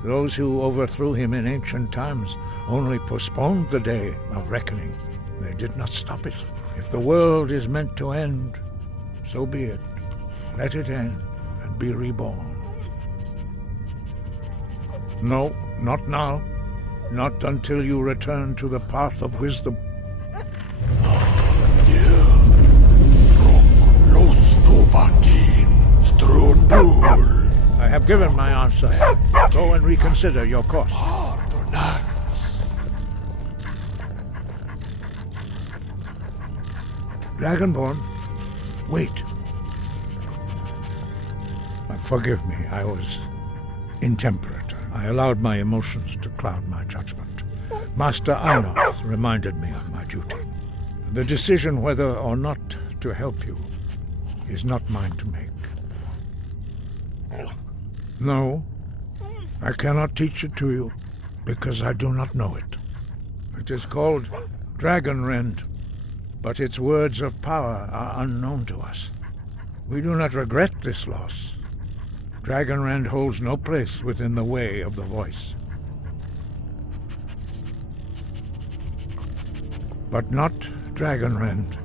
Those who overthrew him in ancient times only postponed the day of reckoning. They did not stop it. If the world is meant to end, so be it. Let it end and be reborn. No, not now. Not until you return to the path of wisdom. I have given my answer. Go and reconsider your course. Dragonborn, wait. Forgive me, I was intemperate. I allowed my emotions to cloud my judgment. Master Arnold reminded me of my duty. The decision whether or not to help you is not mine to make. No, I cannot teach it to you, because I do not know it. It is called Dragonrend, but its words of power are unknown to us. We do not regret this loss. Dragonrend holds no place within the way of the voice. But not Dragonrend.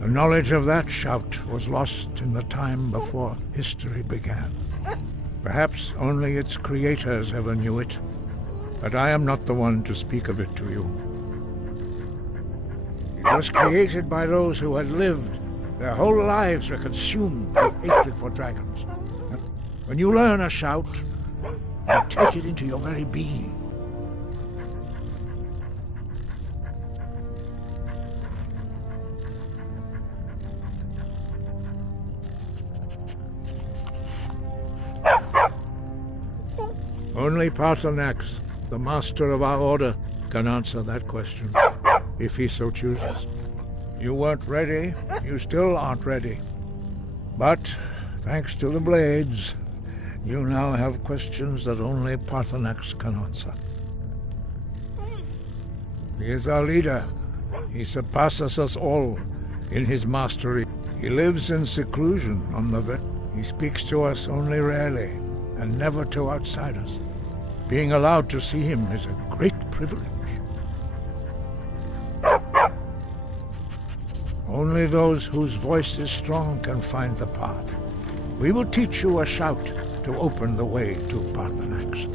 The knowledge of that shout was lost in the time before history began. Perhaps only its creators ever knew it, but I am not the one to speak of it to you. It was created by those who had lived. Their whole lives were consumed with hatred for dragons. When you learn a shout, you take it into your very being. Only Paarthurnax, the master of our order, can answer that question, if he so chooses. You weren't ready, you still aren't ready. But, thanks to the Blades, you now have questions that only Paarthurnax can answer. He is our leader. He surpasses us all in his mastery. He lives in seclusion on the vet. He speaks to us only rarely, and never to outsiders. Being allowed to see him is a great privilege. Only those whose voice is strong can find the path. We will teach you a shout to open the way to Paarthurnax.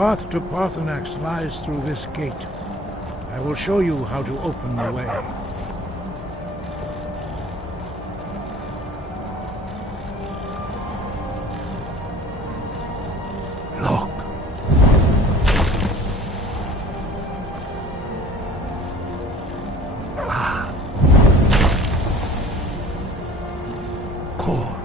path to Parthenax lies through this gate. I will show you how to open the way. Look. Ah. Core.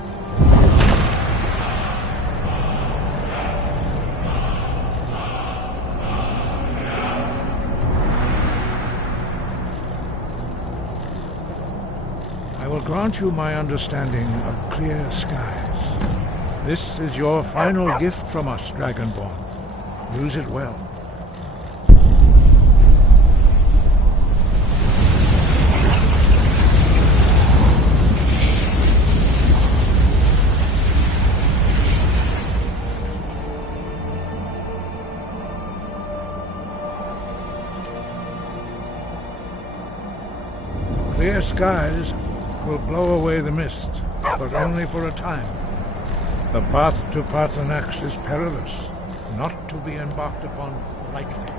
I will grant you my understanding of clear skies. This is your final gift from us, Dragonborn. Use it well. Clear skies will blow away the mist, but only for a time. The path to Parthenax is perilous, not to be embarked upon lightly.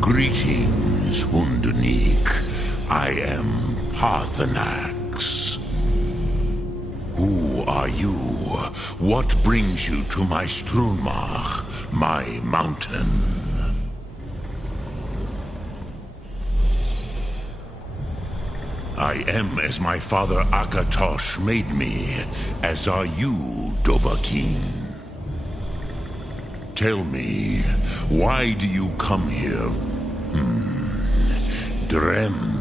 Greetings, Hundunik. I am Parthenax. Who are you? What brings you to my Strunmach, my mountain? I am as my father Akatosh made me, as are you, Dovahkiin. Tell me, why do you come here? Drem.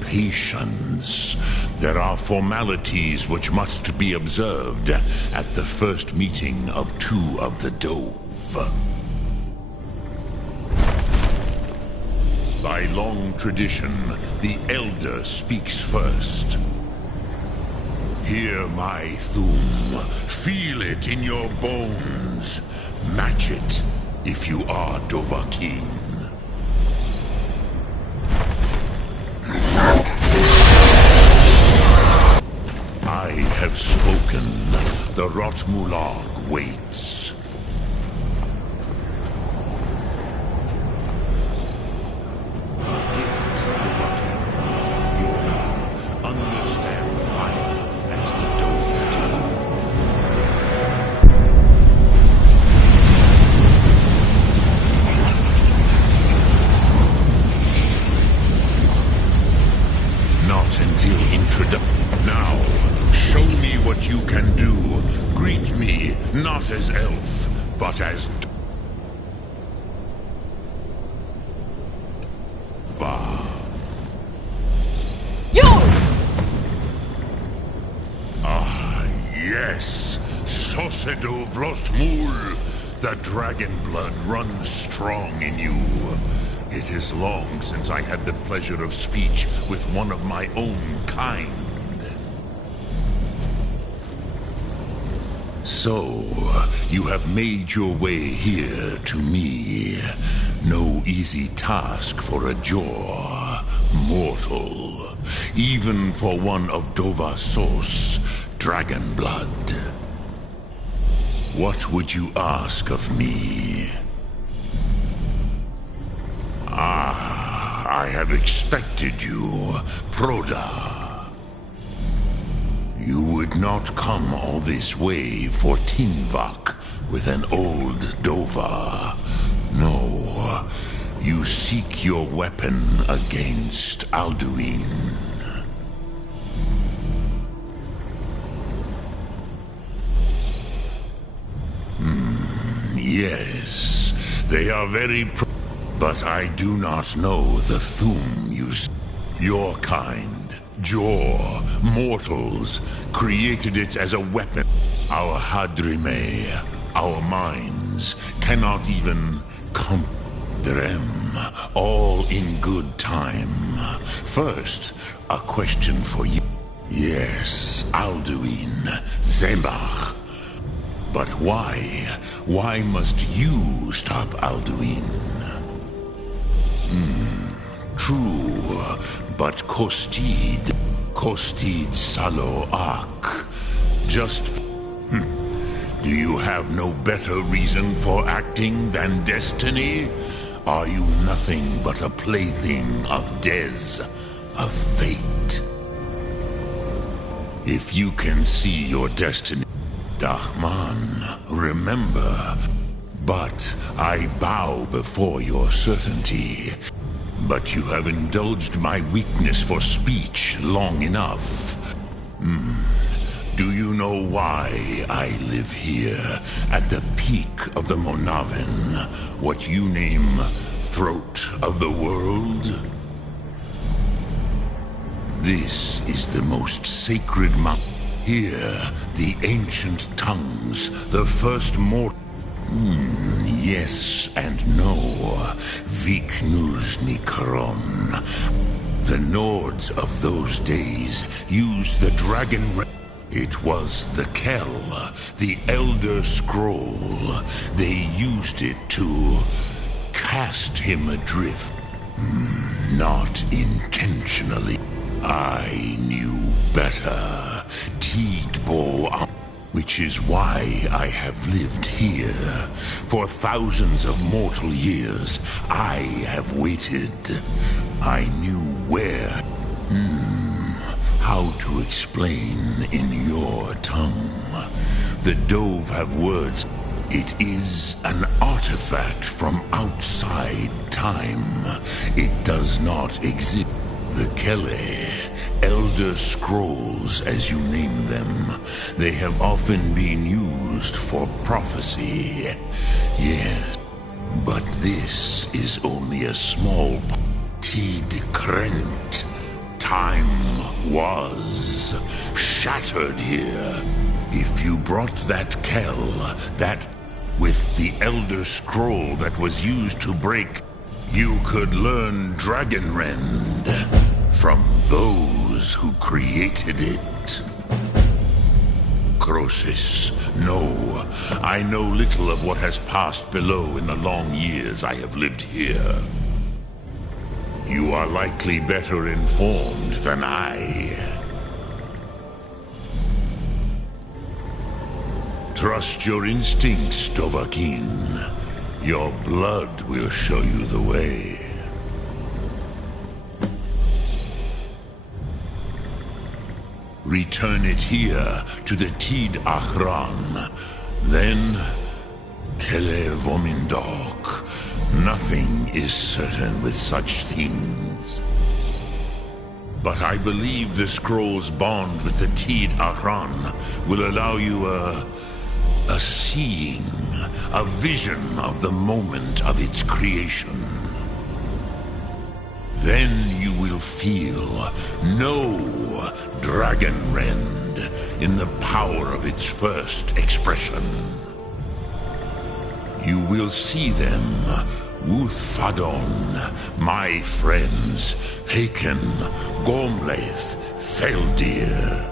Patience. There are formalities which must be observed at the first meeting of two of the Dove. By long tradition, the Elder speaks first. Hear my Thum. Feel it in your bones. Match it if you are Dovahkiin. I have spoken. The Rotmulag waits. A gift, Dovahkiin. You understand fire as the Dove do. Not until introduction. Now, show me what you can do. Greet me, not as elf, but as Dova. You! Ah, yes. Sosedo Vlostmul. The dragon blood runs strong in you. It is long since I had the pleasure of speech with one of my own kind. So, you have made your way here to me. No easy task for a Jor, mortal. Even for one of Dovahsos, dragon blood. What would you ask of me? Ah, I have expected you, Proda. You would not come all this way for Tinvak with an old Dova. No, you seek your weapon against Alduin. Yes, they are very but I do not know the Thum you your kind, Jor, mortals, created it as a weapon. Our Hadrime, our minds, cannot even them, all in good time. First, a question for you. Yes, Alduin, Zembach. But why? Why must you stop Alduin? True, but Kostid Salo Ak. Just... Do you have no better reason for acting than destiny? Are you nothing but a plaything of Dez, of fate? If you can see your destiny, Dahman, remember. But I bow before your certainty. But you have indulged my weakness for speech long enough. Do you know why I live here, at the peak of the Monavin, what you name Throat of the World? This is the most sacred mountain. Here, the ancient tongues, the first mortal. Yes and no. Viknus Nikron. The Nords of those days used the dragon. It was the Kell, the Elder Scroll. They used it to cast him adrift. Not intentionally. I knew better. Tidbo. Which is why I have lived here. For thousands of mortal years, I have waited. I knew where. How to explain in your tongue. The Dove have words. It is an artifact from outside time. It does not exist. The Kele, Elder Scrolls, as you name them, they have often been used for prophecy. Yes, but this is only a small Tid Krent. Time was shattered here. If you brought that Kell, that with the Elder Scroll that was used to break, you could learn Dragonrend from those who created it. Croesus, no. I know little of what has passed below in the long years I have lived here. You are likely better informed than I. Trust your instincts, Dovahkiin. Your blood will show you the way. Return it here to the Tid Achran. Then, Kele Vomindok. Nothing is certain with such things. But I believe the scroll's bond with the Tid Achran will allow you a seeing, a vision of the moment of its creation. Then you will feel, know Dragonrend in the power of its first expression. You will see them, Wuthfadon, my friends, Haken, Gormlaith, Feldir.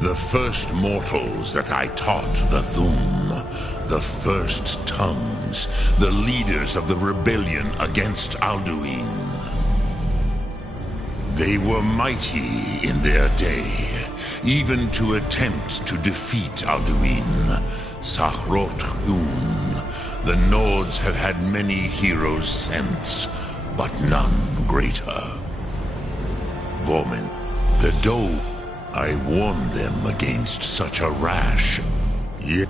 The first mortals that I taught the Thum, the first tongues, the leaders of the rebellion against Alduin. They were mighty in their day, even to attempt to defeat Alduin. Sahrot Hun. The Nords have had many heroes since, but none greater. Vormin, the Doe. I warned them against such a rash. Yet,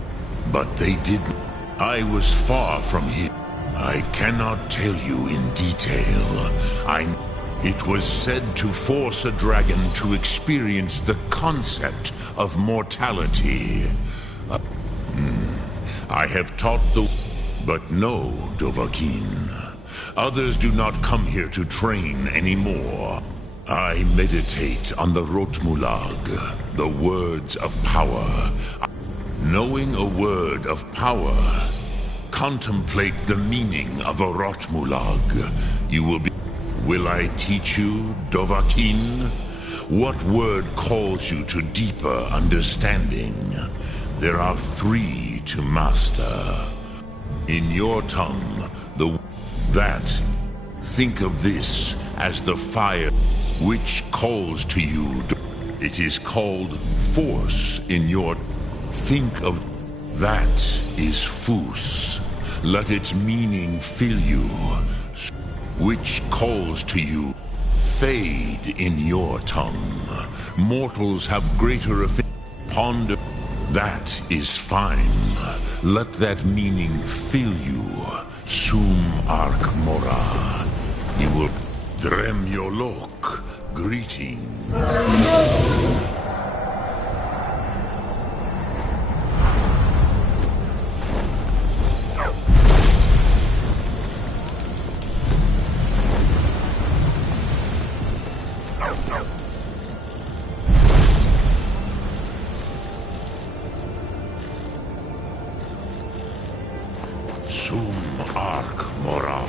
but they didn't. I was far from here. I cannot tell you in detail. It was said to force a dragon to experience the concept of mortality. I have taught the... But no, Dovahkiin. Others do not come here to train anymore. I meditate on the Rotmulag, the words of power. Knowing a word of power, contemplate the meaning of a Rotmulag. You will be... Will I teach you, Dovahkiin? What word calls you to deeper understanding? There are 3 to master. In your tongue, that. Think of this as the fire which calls to you. It is called force in your... Think of... That is Fus. Let its meaning fill you. Which calls to you. Fade in your tongue. Mortals have greater ponder. That is fine. Let that meaning fill you. Sum Ark Mora. You will... Drem Yolok. Greetings. Sum Ark Mora.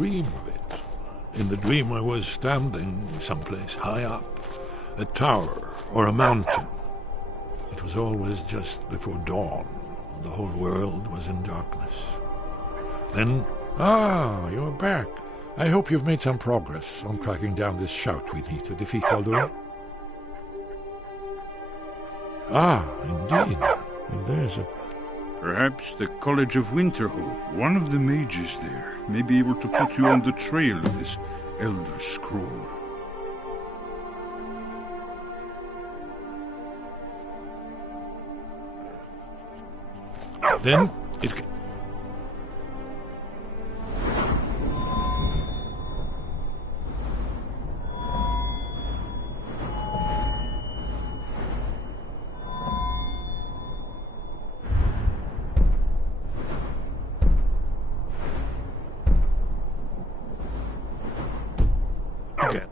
dream of it. In the dream I was standing someplace high up, a tower or a mountain. It was always just before dawn. The whole world was in darkness. Then, you're back. I hope you've made some progress on tracking down this shout we need to defeat Alduin. Indeed. Well, there's a... Perhaps the College of Winterhold, one of the mages there, may be able to put you on the trail of this Elder Scroll. Then it... Again.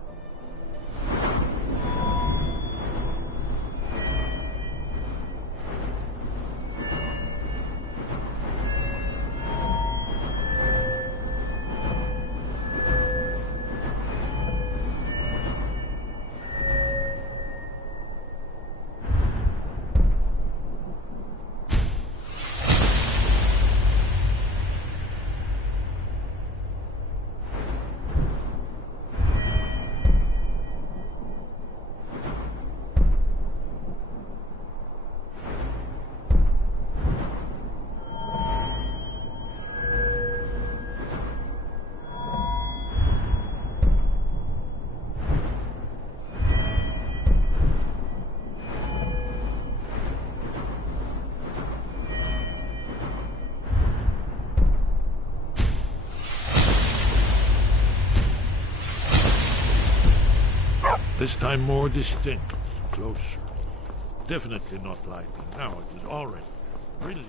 This time more distinct, closer. Definitely not lightning. Now it was already brilliant.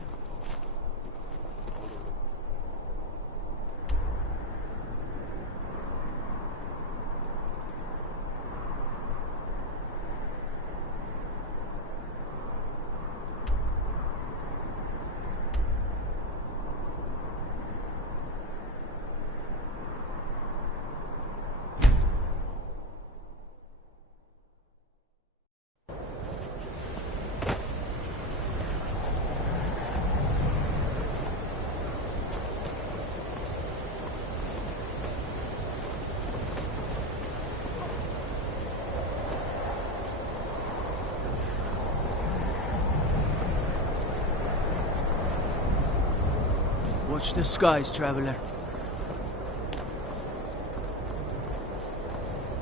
Watch the skies, traveler.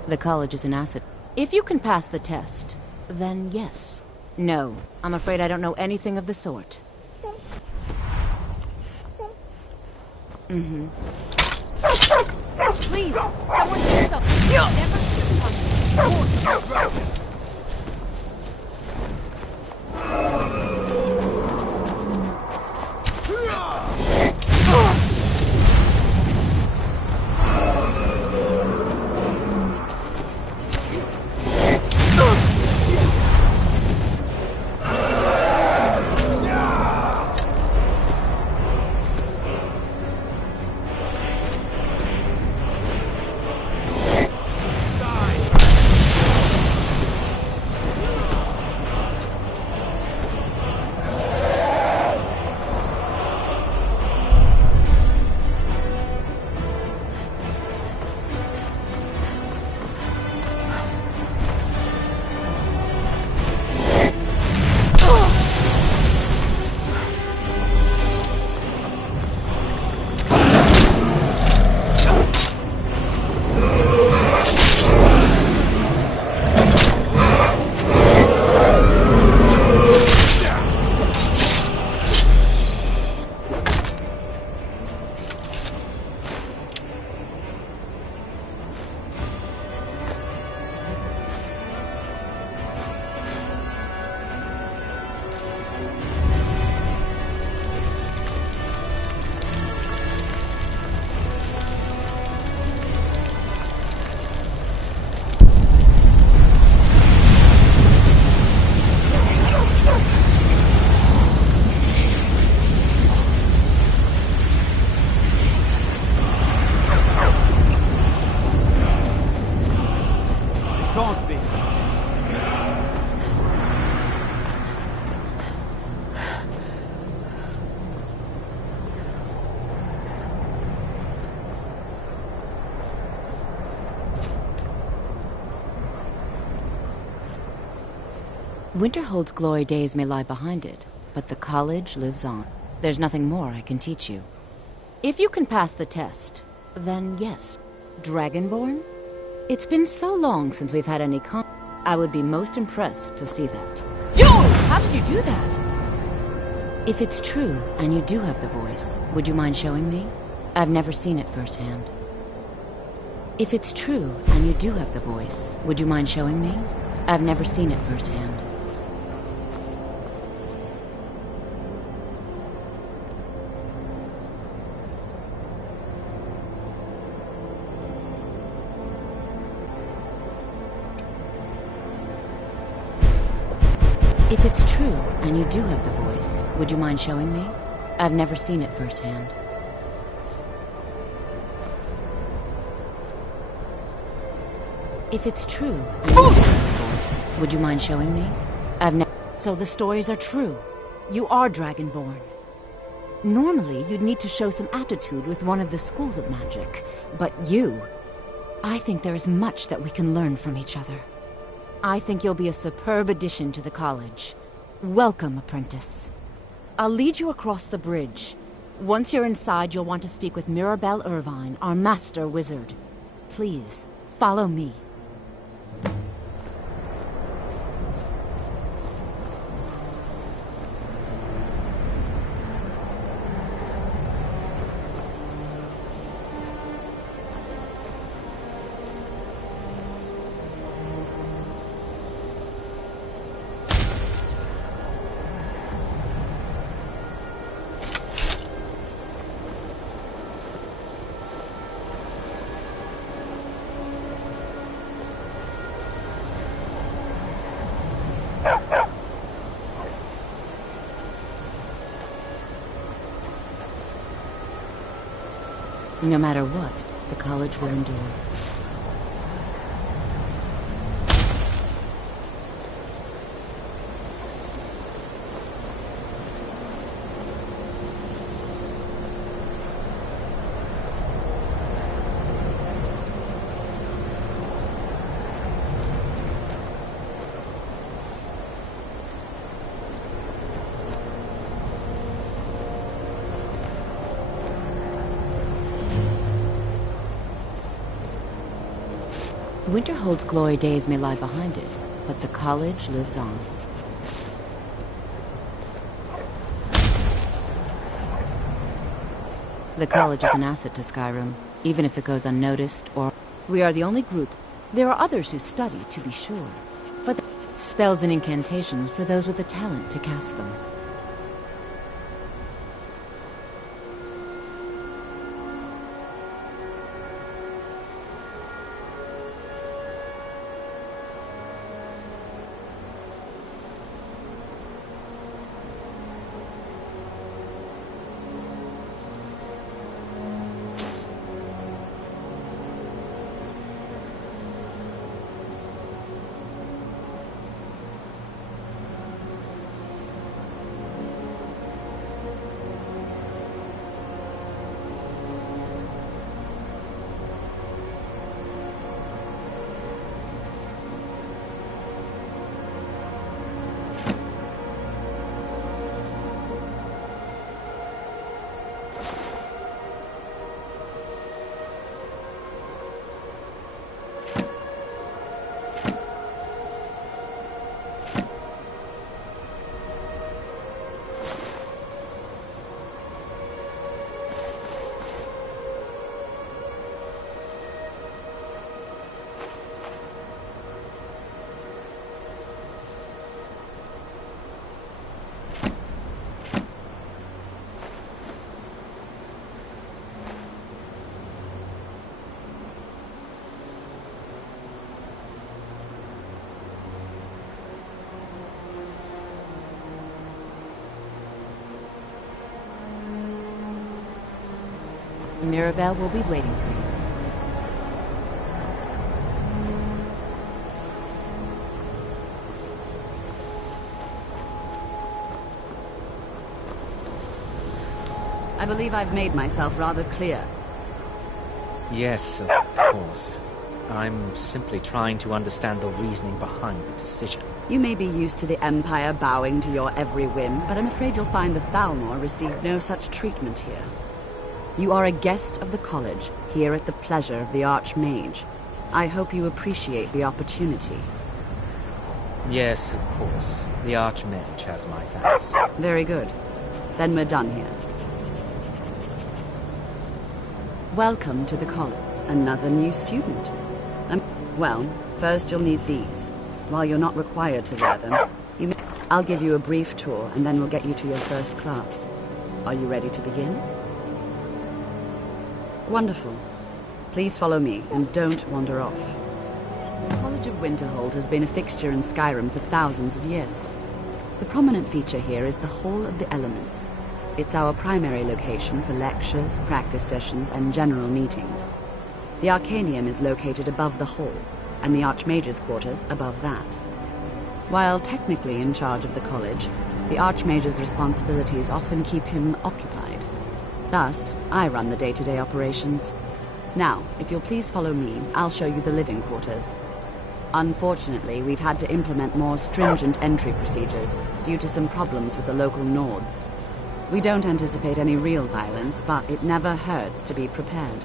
The college is an asset. If you can pass the test, then yes. No, I'm afraid I don't know anything of the sort. Please, someone do something. Never Winterhold's glory days may lie behind it, but the college lives on. There's nothing more I can teach you. If you can pass the test, then yes. Dragonborn? It's been so long since we've had any I would be most impressed to see that. Joel! How did you do that? If it's true, and you do have the voice, would you mind showing me? I've never seen it firsthand. If it's true, and you do have the voice, would you mind showing me? I've never seen it firsthand. If it's true, and you do have the voice, would you mind showing me? I've never seen it firsthand. If it's true, and you do have the voice, would you mind showing me? So the stories are true. You are Dragonborn. Normally, you'd need to show some aptitude with one of the schools of magic, but you... I think there is much that we can learn from each other. I think you'll be a superb addition to the college. Welcome, apprentice. I'll lead you across the bridge. Once you're inside, you'll want to speak with Mirabelle Irvine, our master wizard. Please, follow me. No matter what, the college will endure. Winterhold's glory days may lie behind it, but the college lives on. The college is an asset to Skyrim, even if it goes unnoticed or... We are the only group. There are others who study, to be sure, but spells and incantations for those with the talent to cast them. Mirabelle will be waiting for you. I believe I've made myself rather clear. Yes, of course. I'm simply trying to understand the reasoning behind the decision. You may be used to the Empire bowing to your every whim, but I'm afraid you'll find the Thalmor received no such treatment here. You are a guest of the college, here at the pleasure of the Archmage. I hope you appreciate the opportunity. Yes, of course. The Archmage has my thanks. Very good. Then we're done here. Welcome to the college. Another new student. Well, first you'll need these. While you're not required to wear them, I'll give you a brief tour, and then we'll get you to your first class. Are you ready to begin? Wonderful. Please follow me, and don't wander off. The College of Winterhold has been a fixture in Skyrim for thousands of years. The prominent feature here is the Hall of the Elements. It's our primary location for lectures, practice sessions, and general meetings. The Arcanium is located above the hall, and the Archmage's quarters above that. While technically in charge of the college, the Archmage's responsibilities often keep him occupied. Thus, I run the day-to-day operations. Now, if you'll please follow me, I'll show you the living quarters. Unfortunately, we've had to implement more stringent entry procedures due to some problems with the local Nords. We don't anticipate any real violence, but it never hurts to be prepared.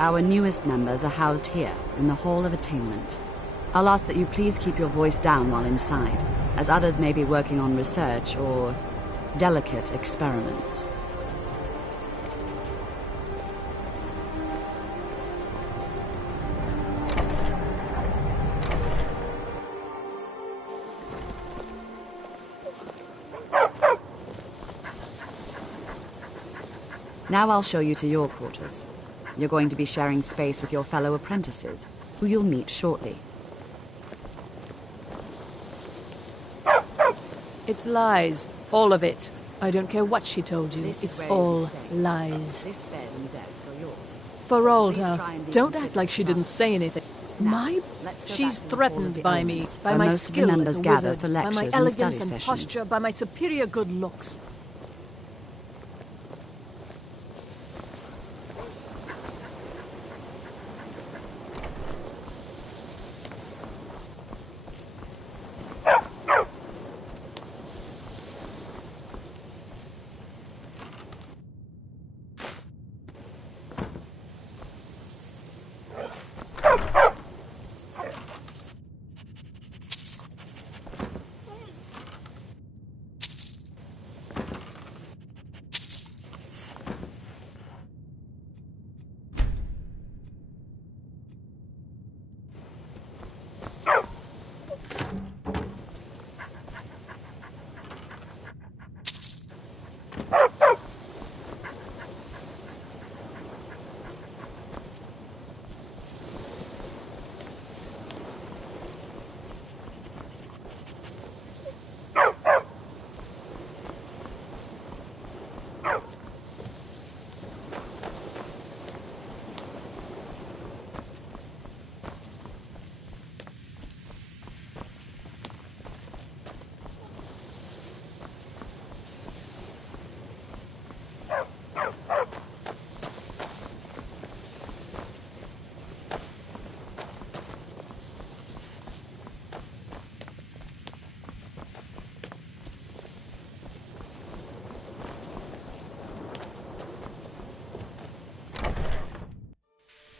Our newest members are housed here, in the Hall of Attainment. I'll ask that you please keep your voice down while inside, as others may be working on research or delicate experiments. Now I'll show you to your quarters. You're going to be sharing space with your fellow apprentices, who you'll meet shortly. It's lies. All of it. I don't care what she told you. It's all lies. This bed and desk are yours. Feralda, don't act like she didn't say anything. She's threatened by me, by my skill as a wizard, by my elegance and posture, by my superior good looks.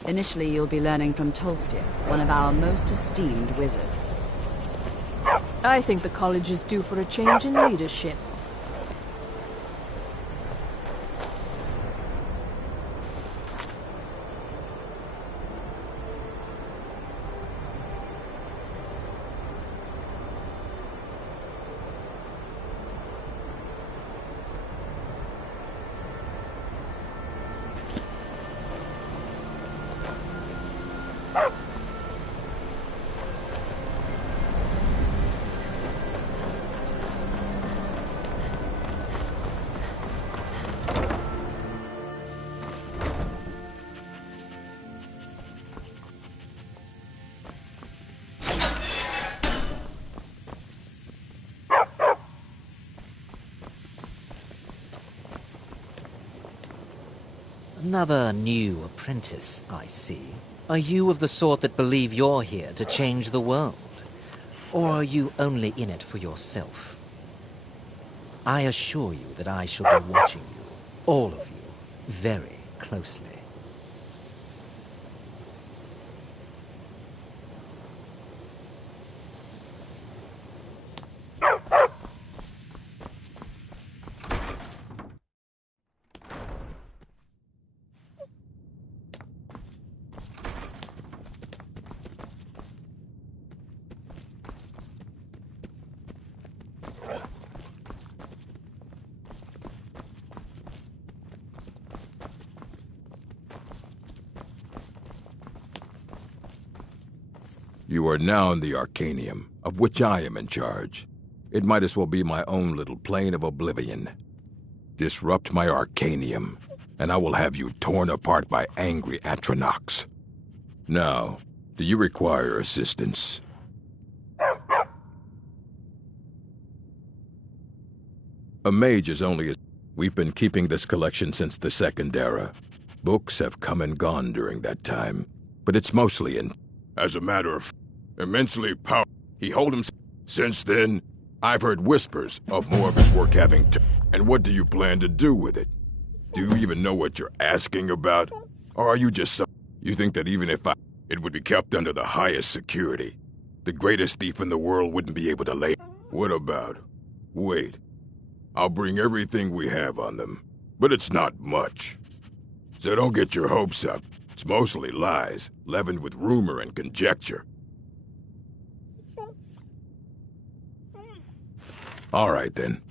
Initially, you'll be learning from Tolfdir, one of our most esteemed wizards. I think the college is due for a change in leadership. Another new apprentice, I see. Are you of the sort that believe you're here to change the world? Or are you only in it for yourself? I assure you that I shall be watching you, all of you, very closely. You are now in the Arcanium, of which I am in charge. It might as well be my own little plane of oblivion. Disrupt my Arcanium, and I will have you torn apart by angry Atronachs. Now, do you require assistance? A mage is only a... We've been keeping this collection since the Second Era. Books have come and gone during that time, but it's mostly in... As a matter of... immensely powerful. He hold himself. Since then, I've heard whispers of more of his work having And what do you plan to do with it? Do you even know what you're asking about? Or are you just so... You think that even if it would be kept under the highest security, the greatest thief in the world wouldn't be able to lay... What about? Wait. I'll bring everything we have on them, but it's not much. So don't get your hopes up. It's mostly lies, leavened with rumor and conjecture. All right, then.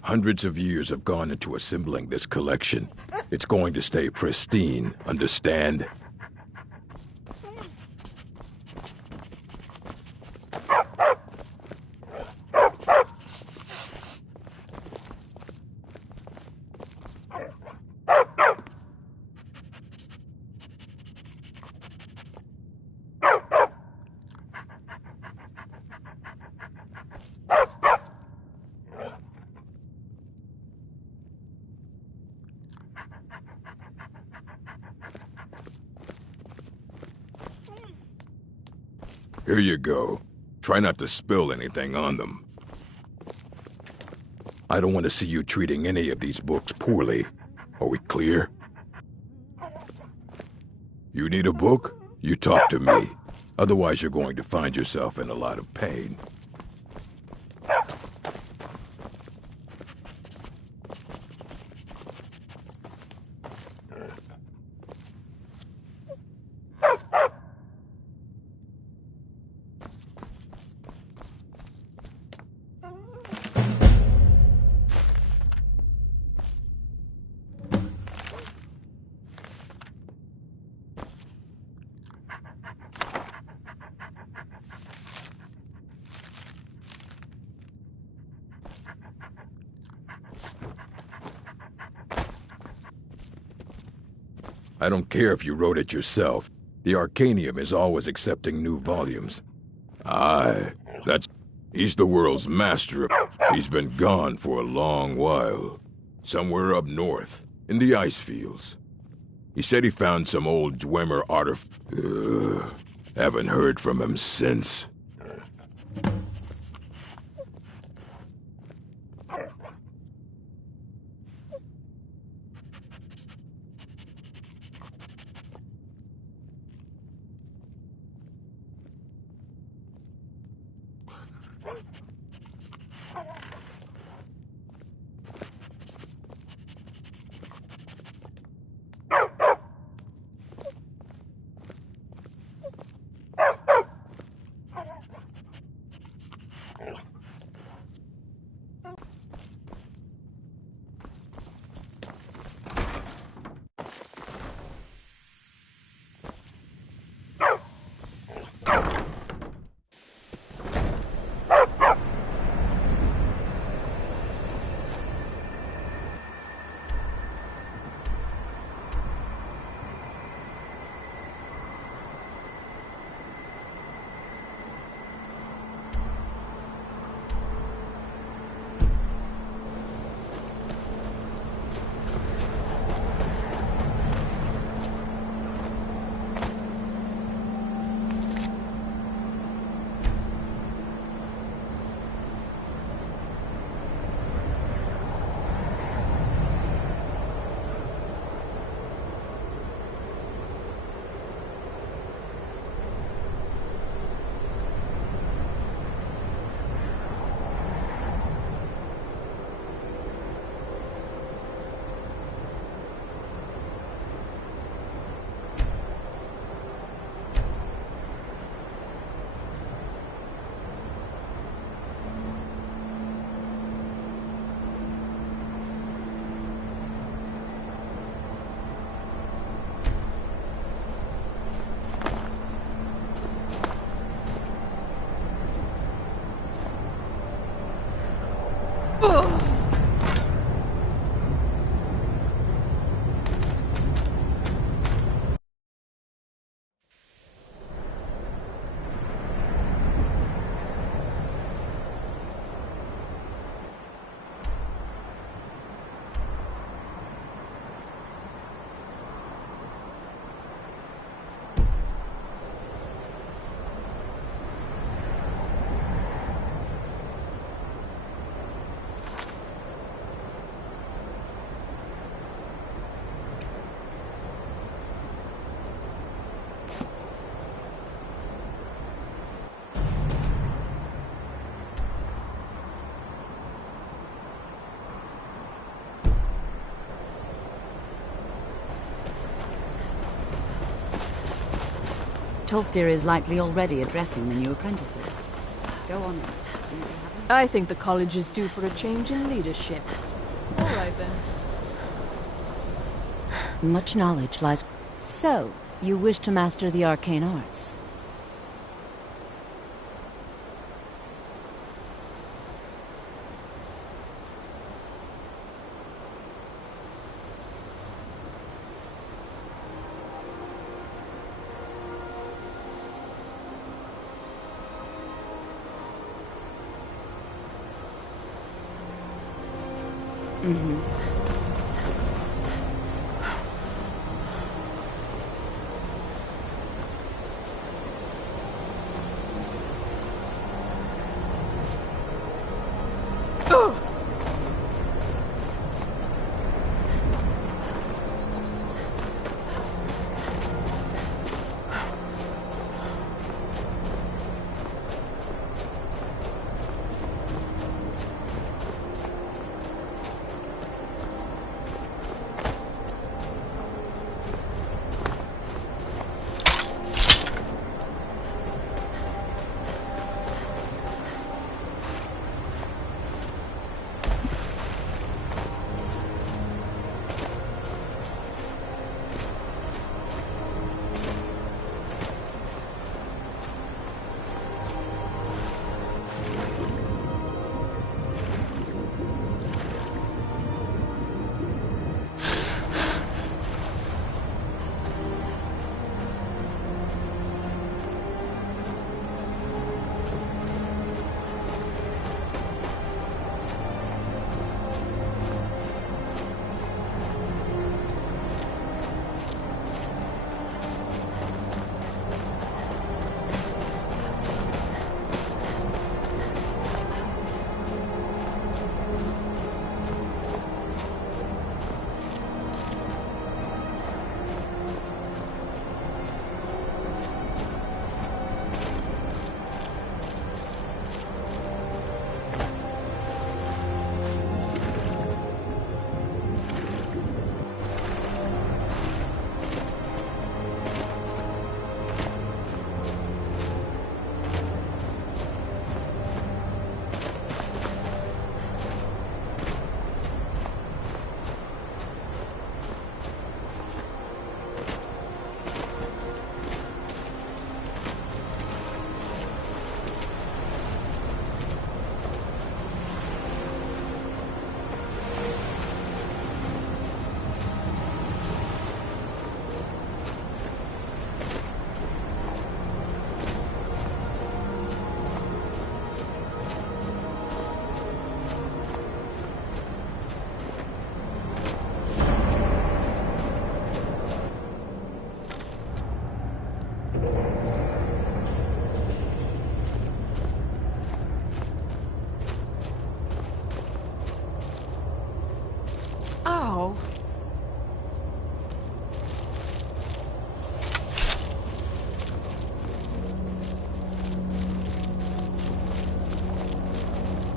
Hundreds of years have gone into assembling this collection. It's going to stay pristine, understand? Here you go. Try not to spill anything on them. I don't want to see you treating any of these books poorly. Are we clear? You need a book? You talk to me. Otherwise, you're going to find yourself in a lot of pain. I don't care if you wrote it yourself. The Arcanium is always accepting new volumes. Aye, he's the world's master. He's been gone for a long while. Somewhere up north, in the ice fields. He said he found some old Dwemer artifact. Haven't heard from him since. Tolfdir is likely already addressing the new apprentices. Go on then. I think the college is due for a change in leadership. All right, then. Much knowledge lies... So, you wish to master the arcane arts?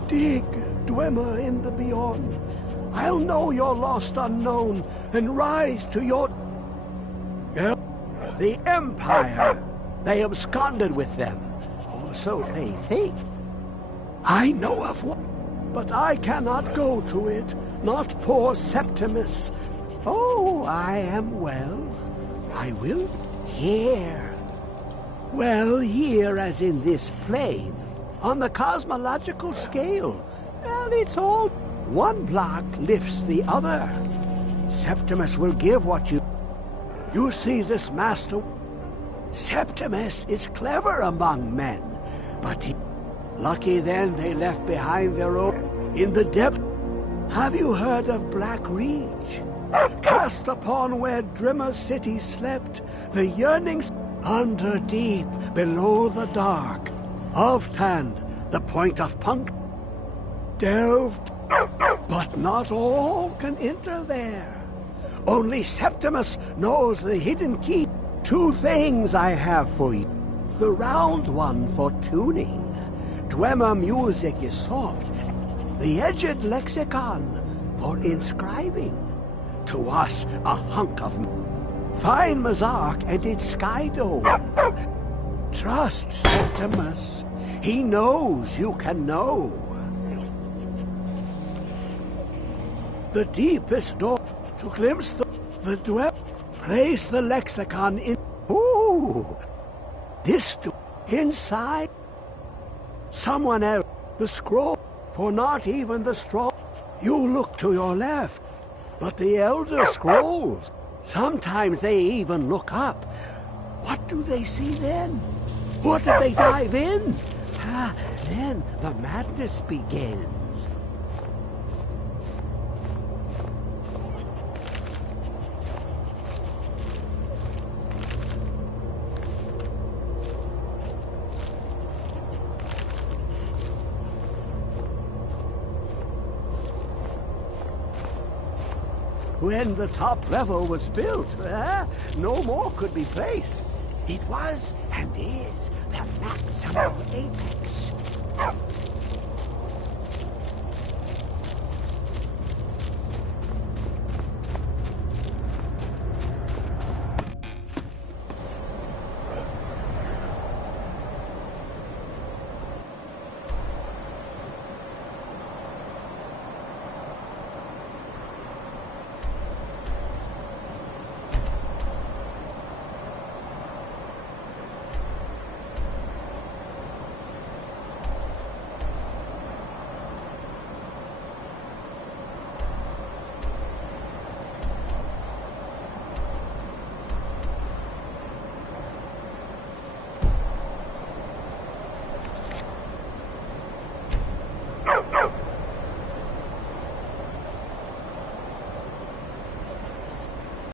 Dig, Dwemer in the beyond. I'll know your lost unknown and rise to your... The Empire. They absconded with them. Or so they think. I know of one, but I cannot go to it. Not poor Septimus. Oh, I am well. I will here. Well, here as in this plane. On the cosmological scale, Well, it's all... One block lifts the other. Septimus will give what you... You see this master... Septimus is clever among men, but he... Lucky then they left behind their own... In the depth... Have you heard of Black Reach? Cast upon where Drimmer's city slept, the yearnings... Under deep, below the dark, of Tand, the point of Punk... Delved... But not all can enter there. Only Septimus knows the hidden key. 2 things I have for you. The round one for tuning. Dwemer music is soft. The edged lexicon for inscribing. To us, a hunk of... Fine Mazark and its sky dome. Trust Septimus. He knows you can know. The deepest door to glimpse the dwell. Place the lexicon in. Ooh, this inside. Someone else. The scroll. For not even the strong. You look to your left, but the elder scrolls. Sometimes they even look up. What do they see then? What if they dive in? Then the madness begins. When the top level was built, no more could be placed. It was and is the maximum apex.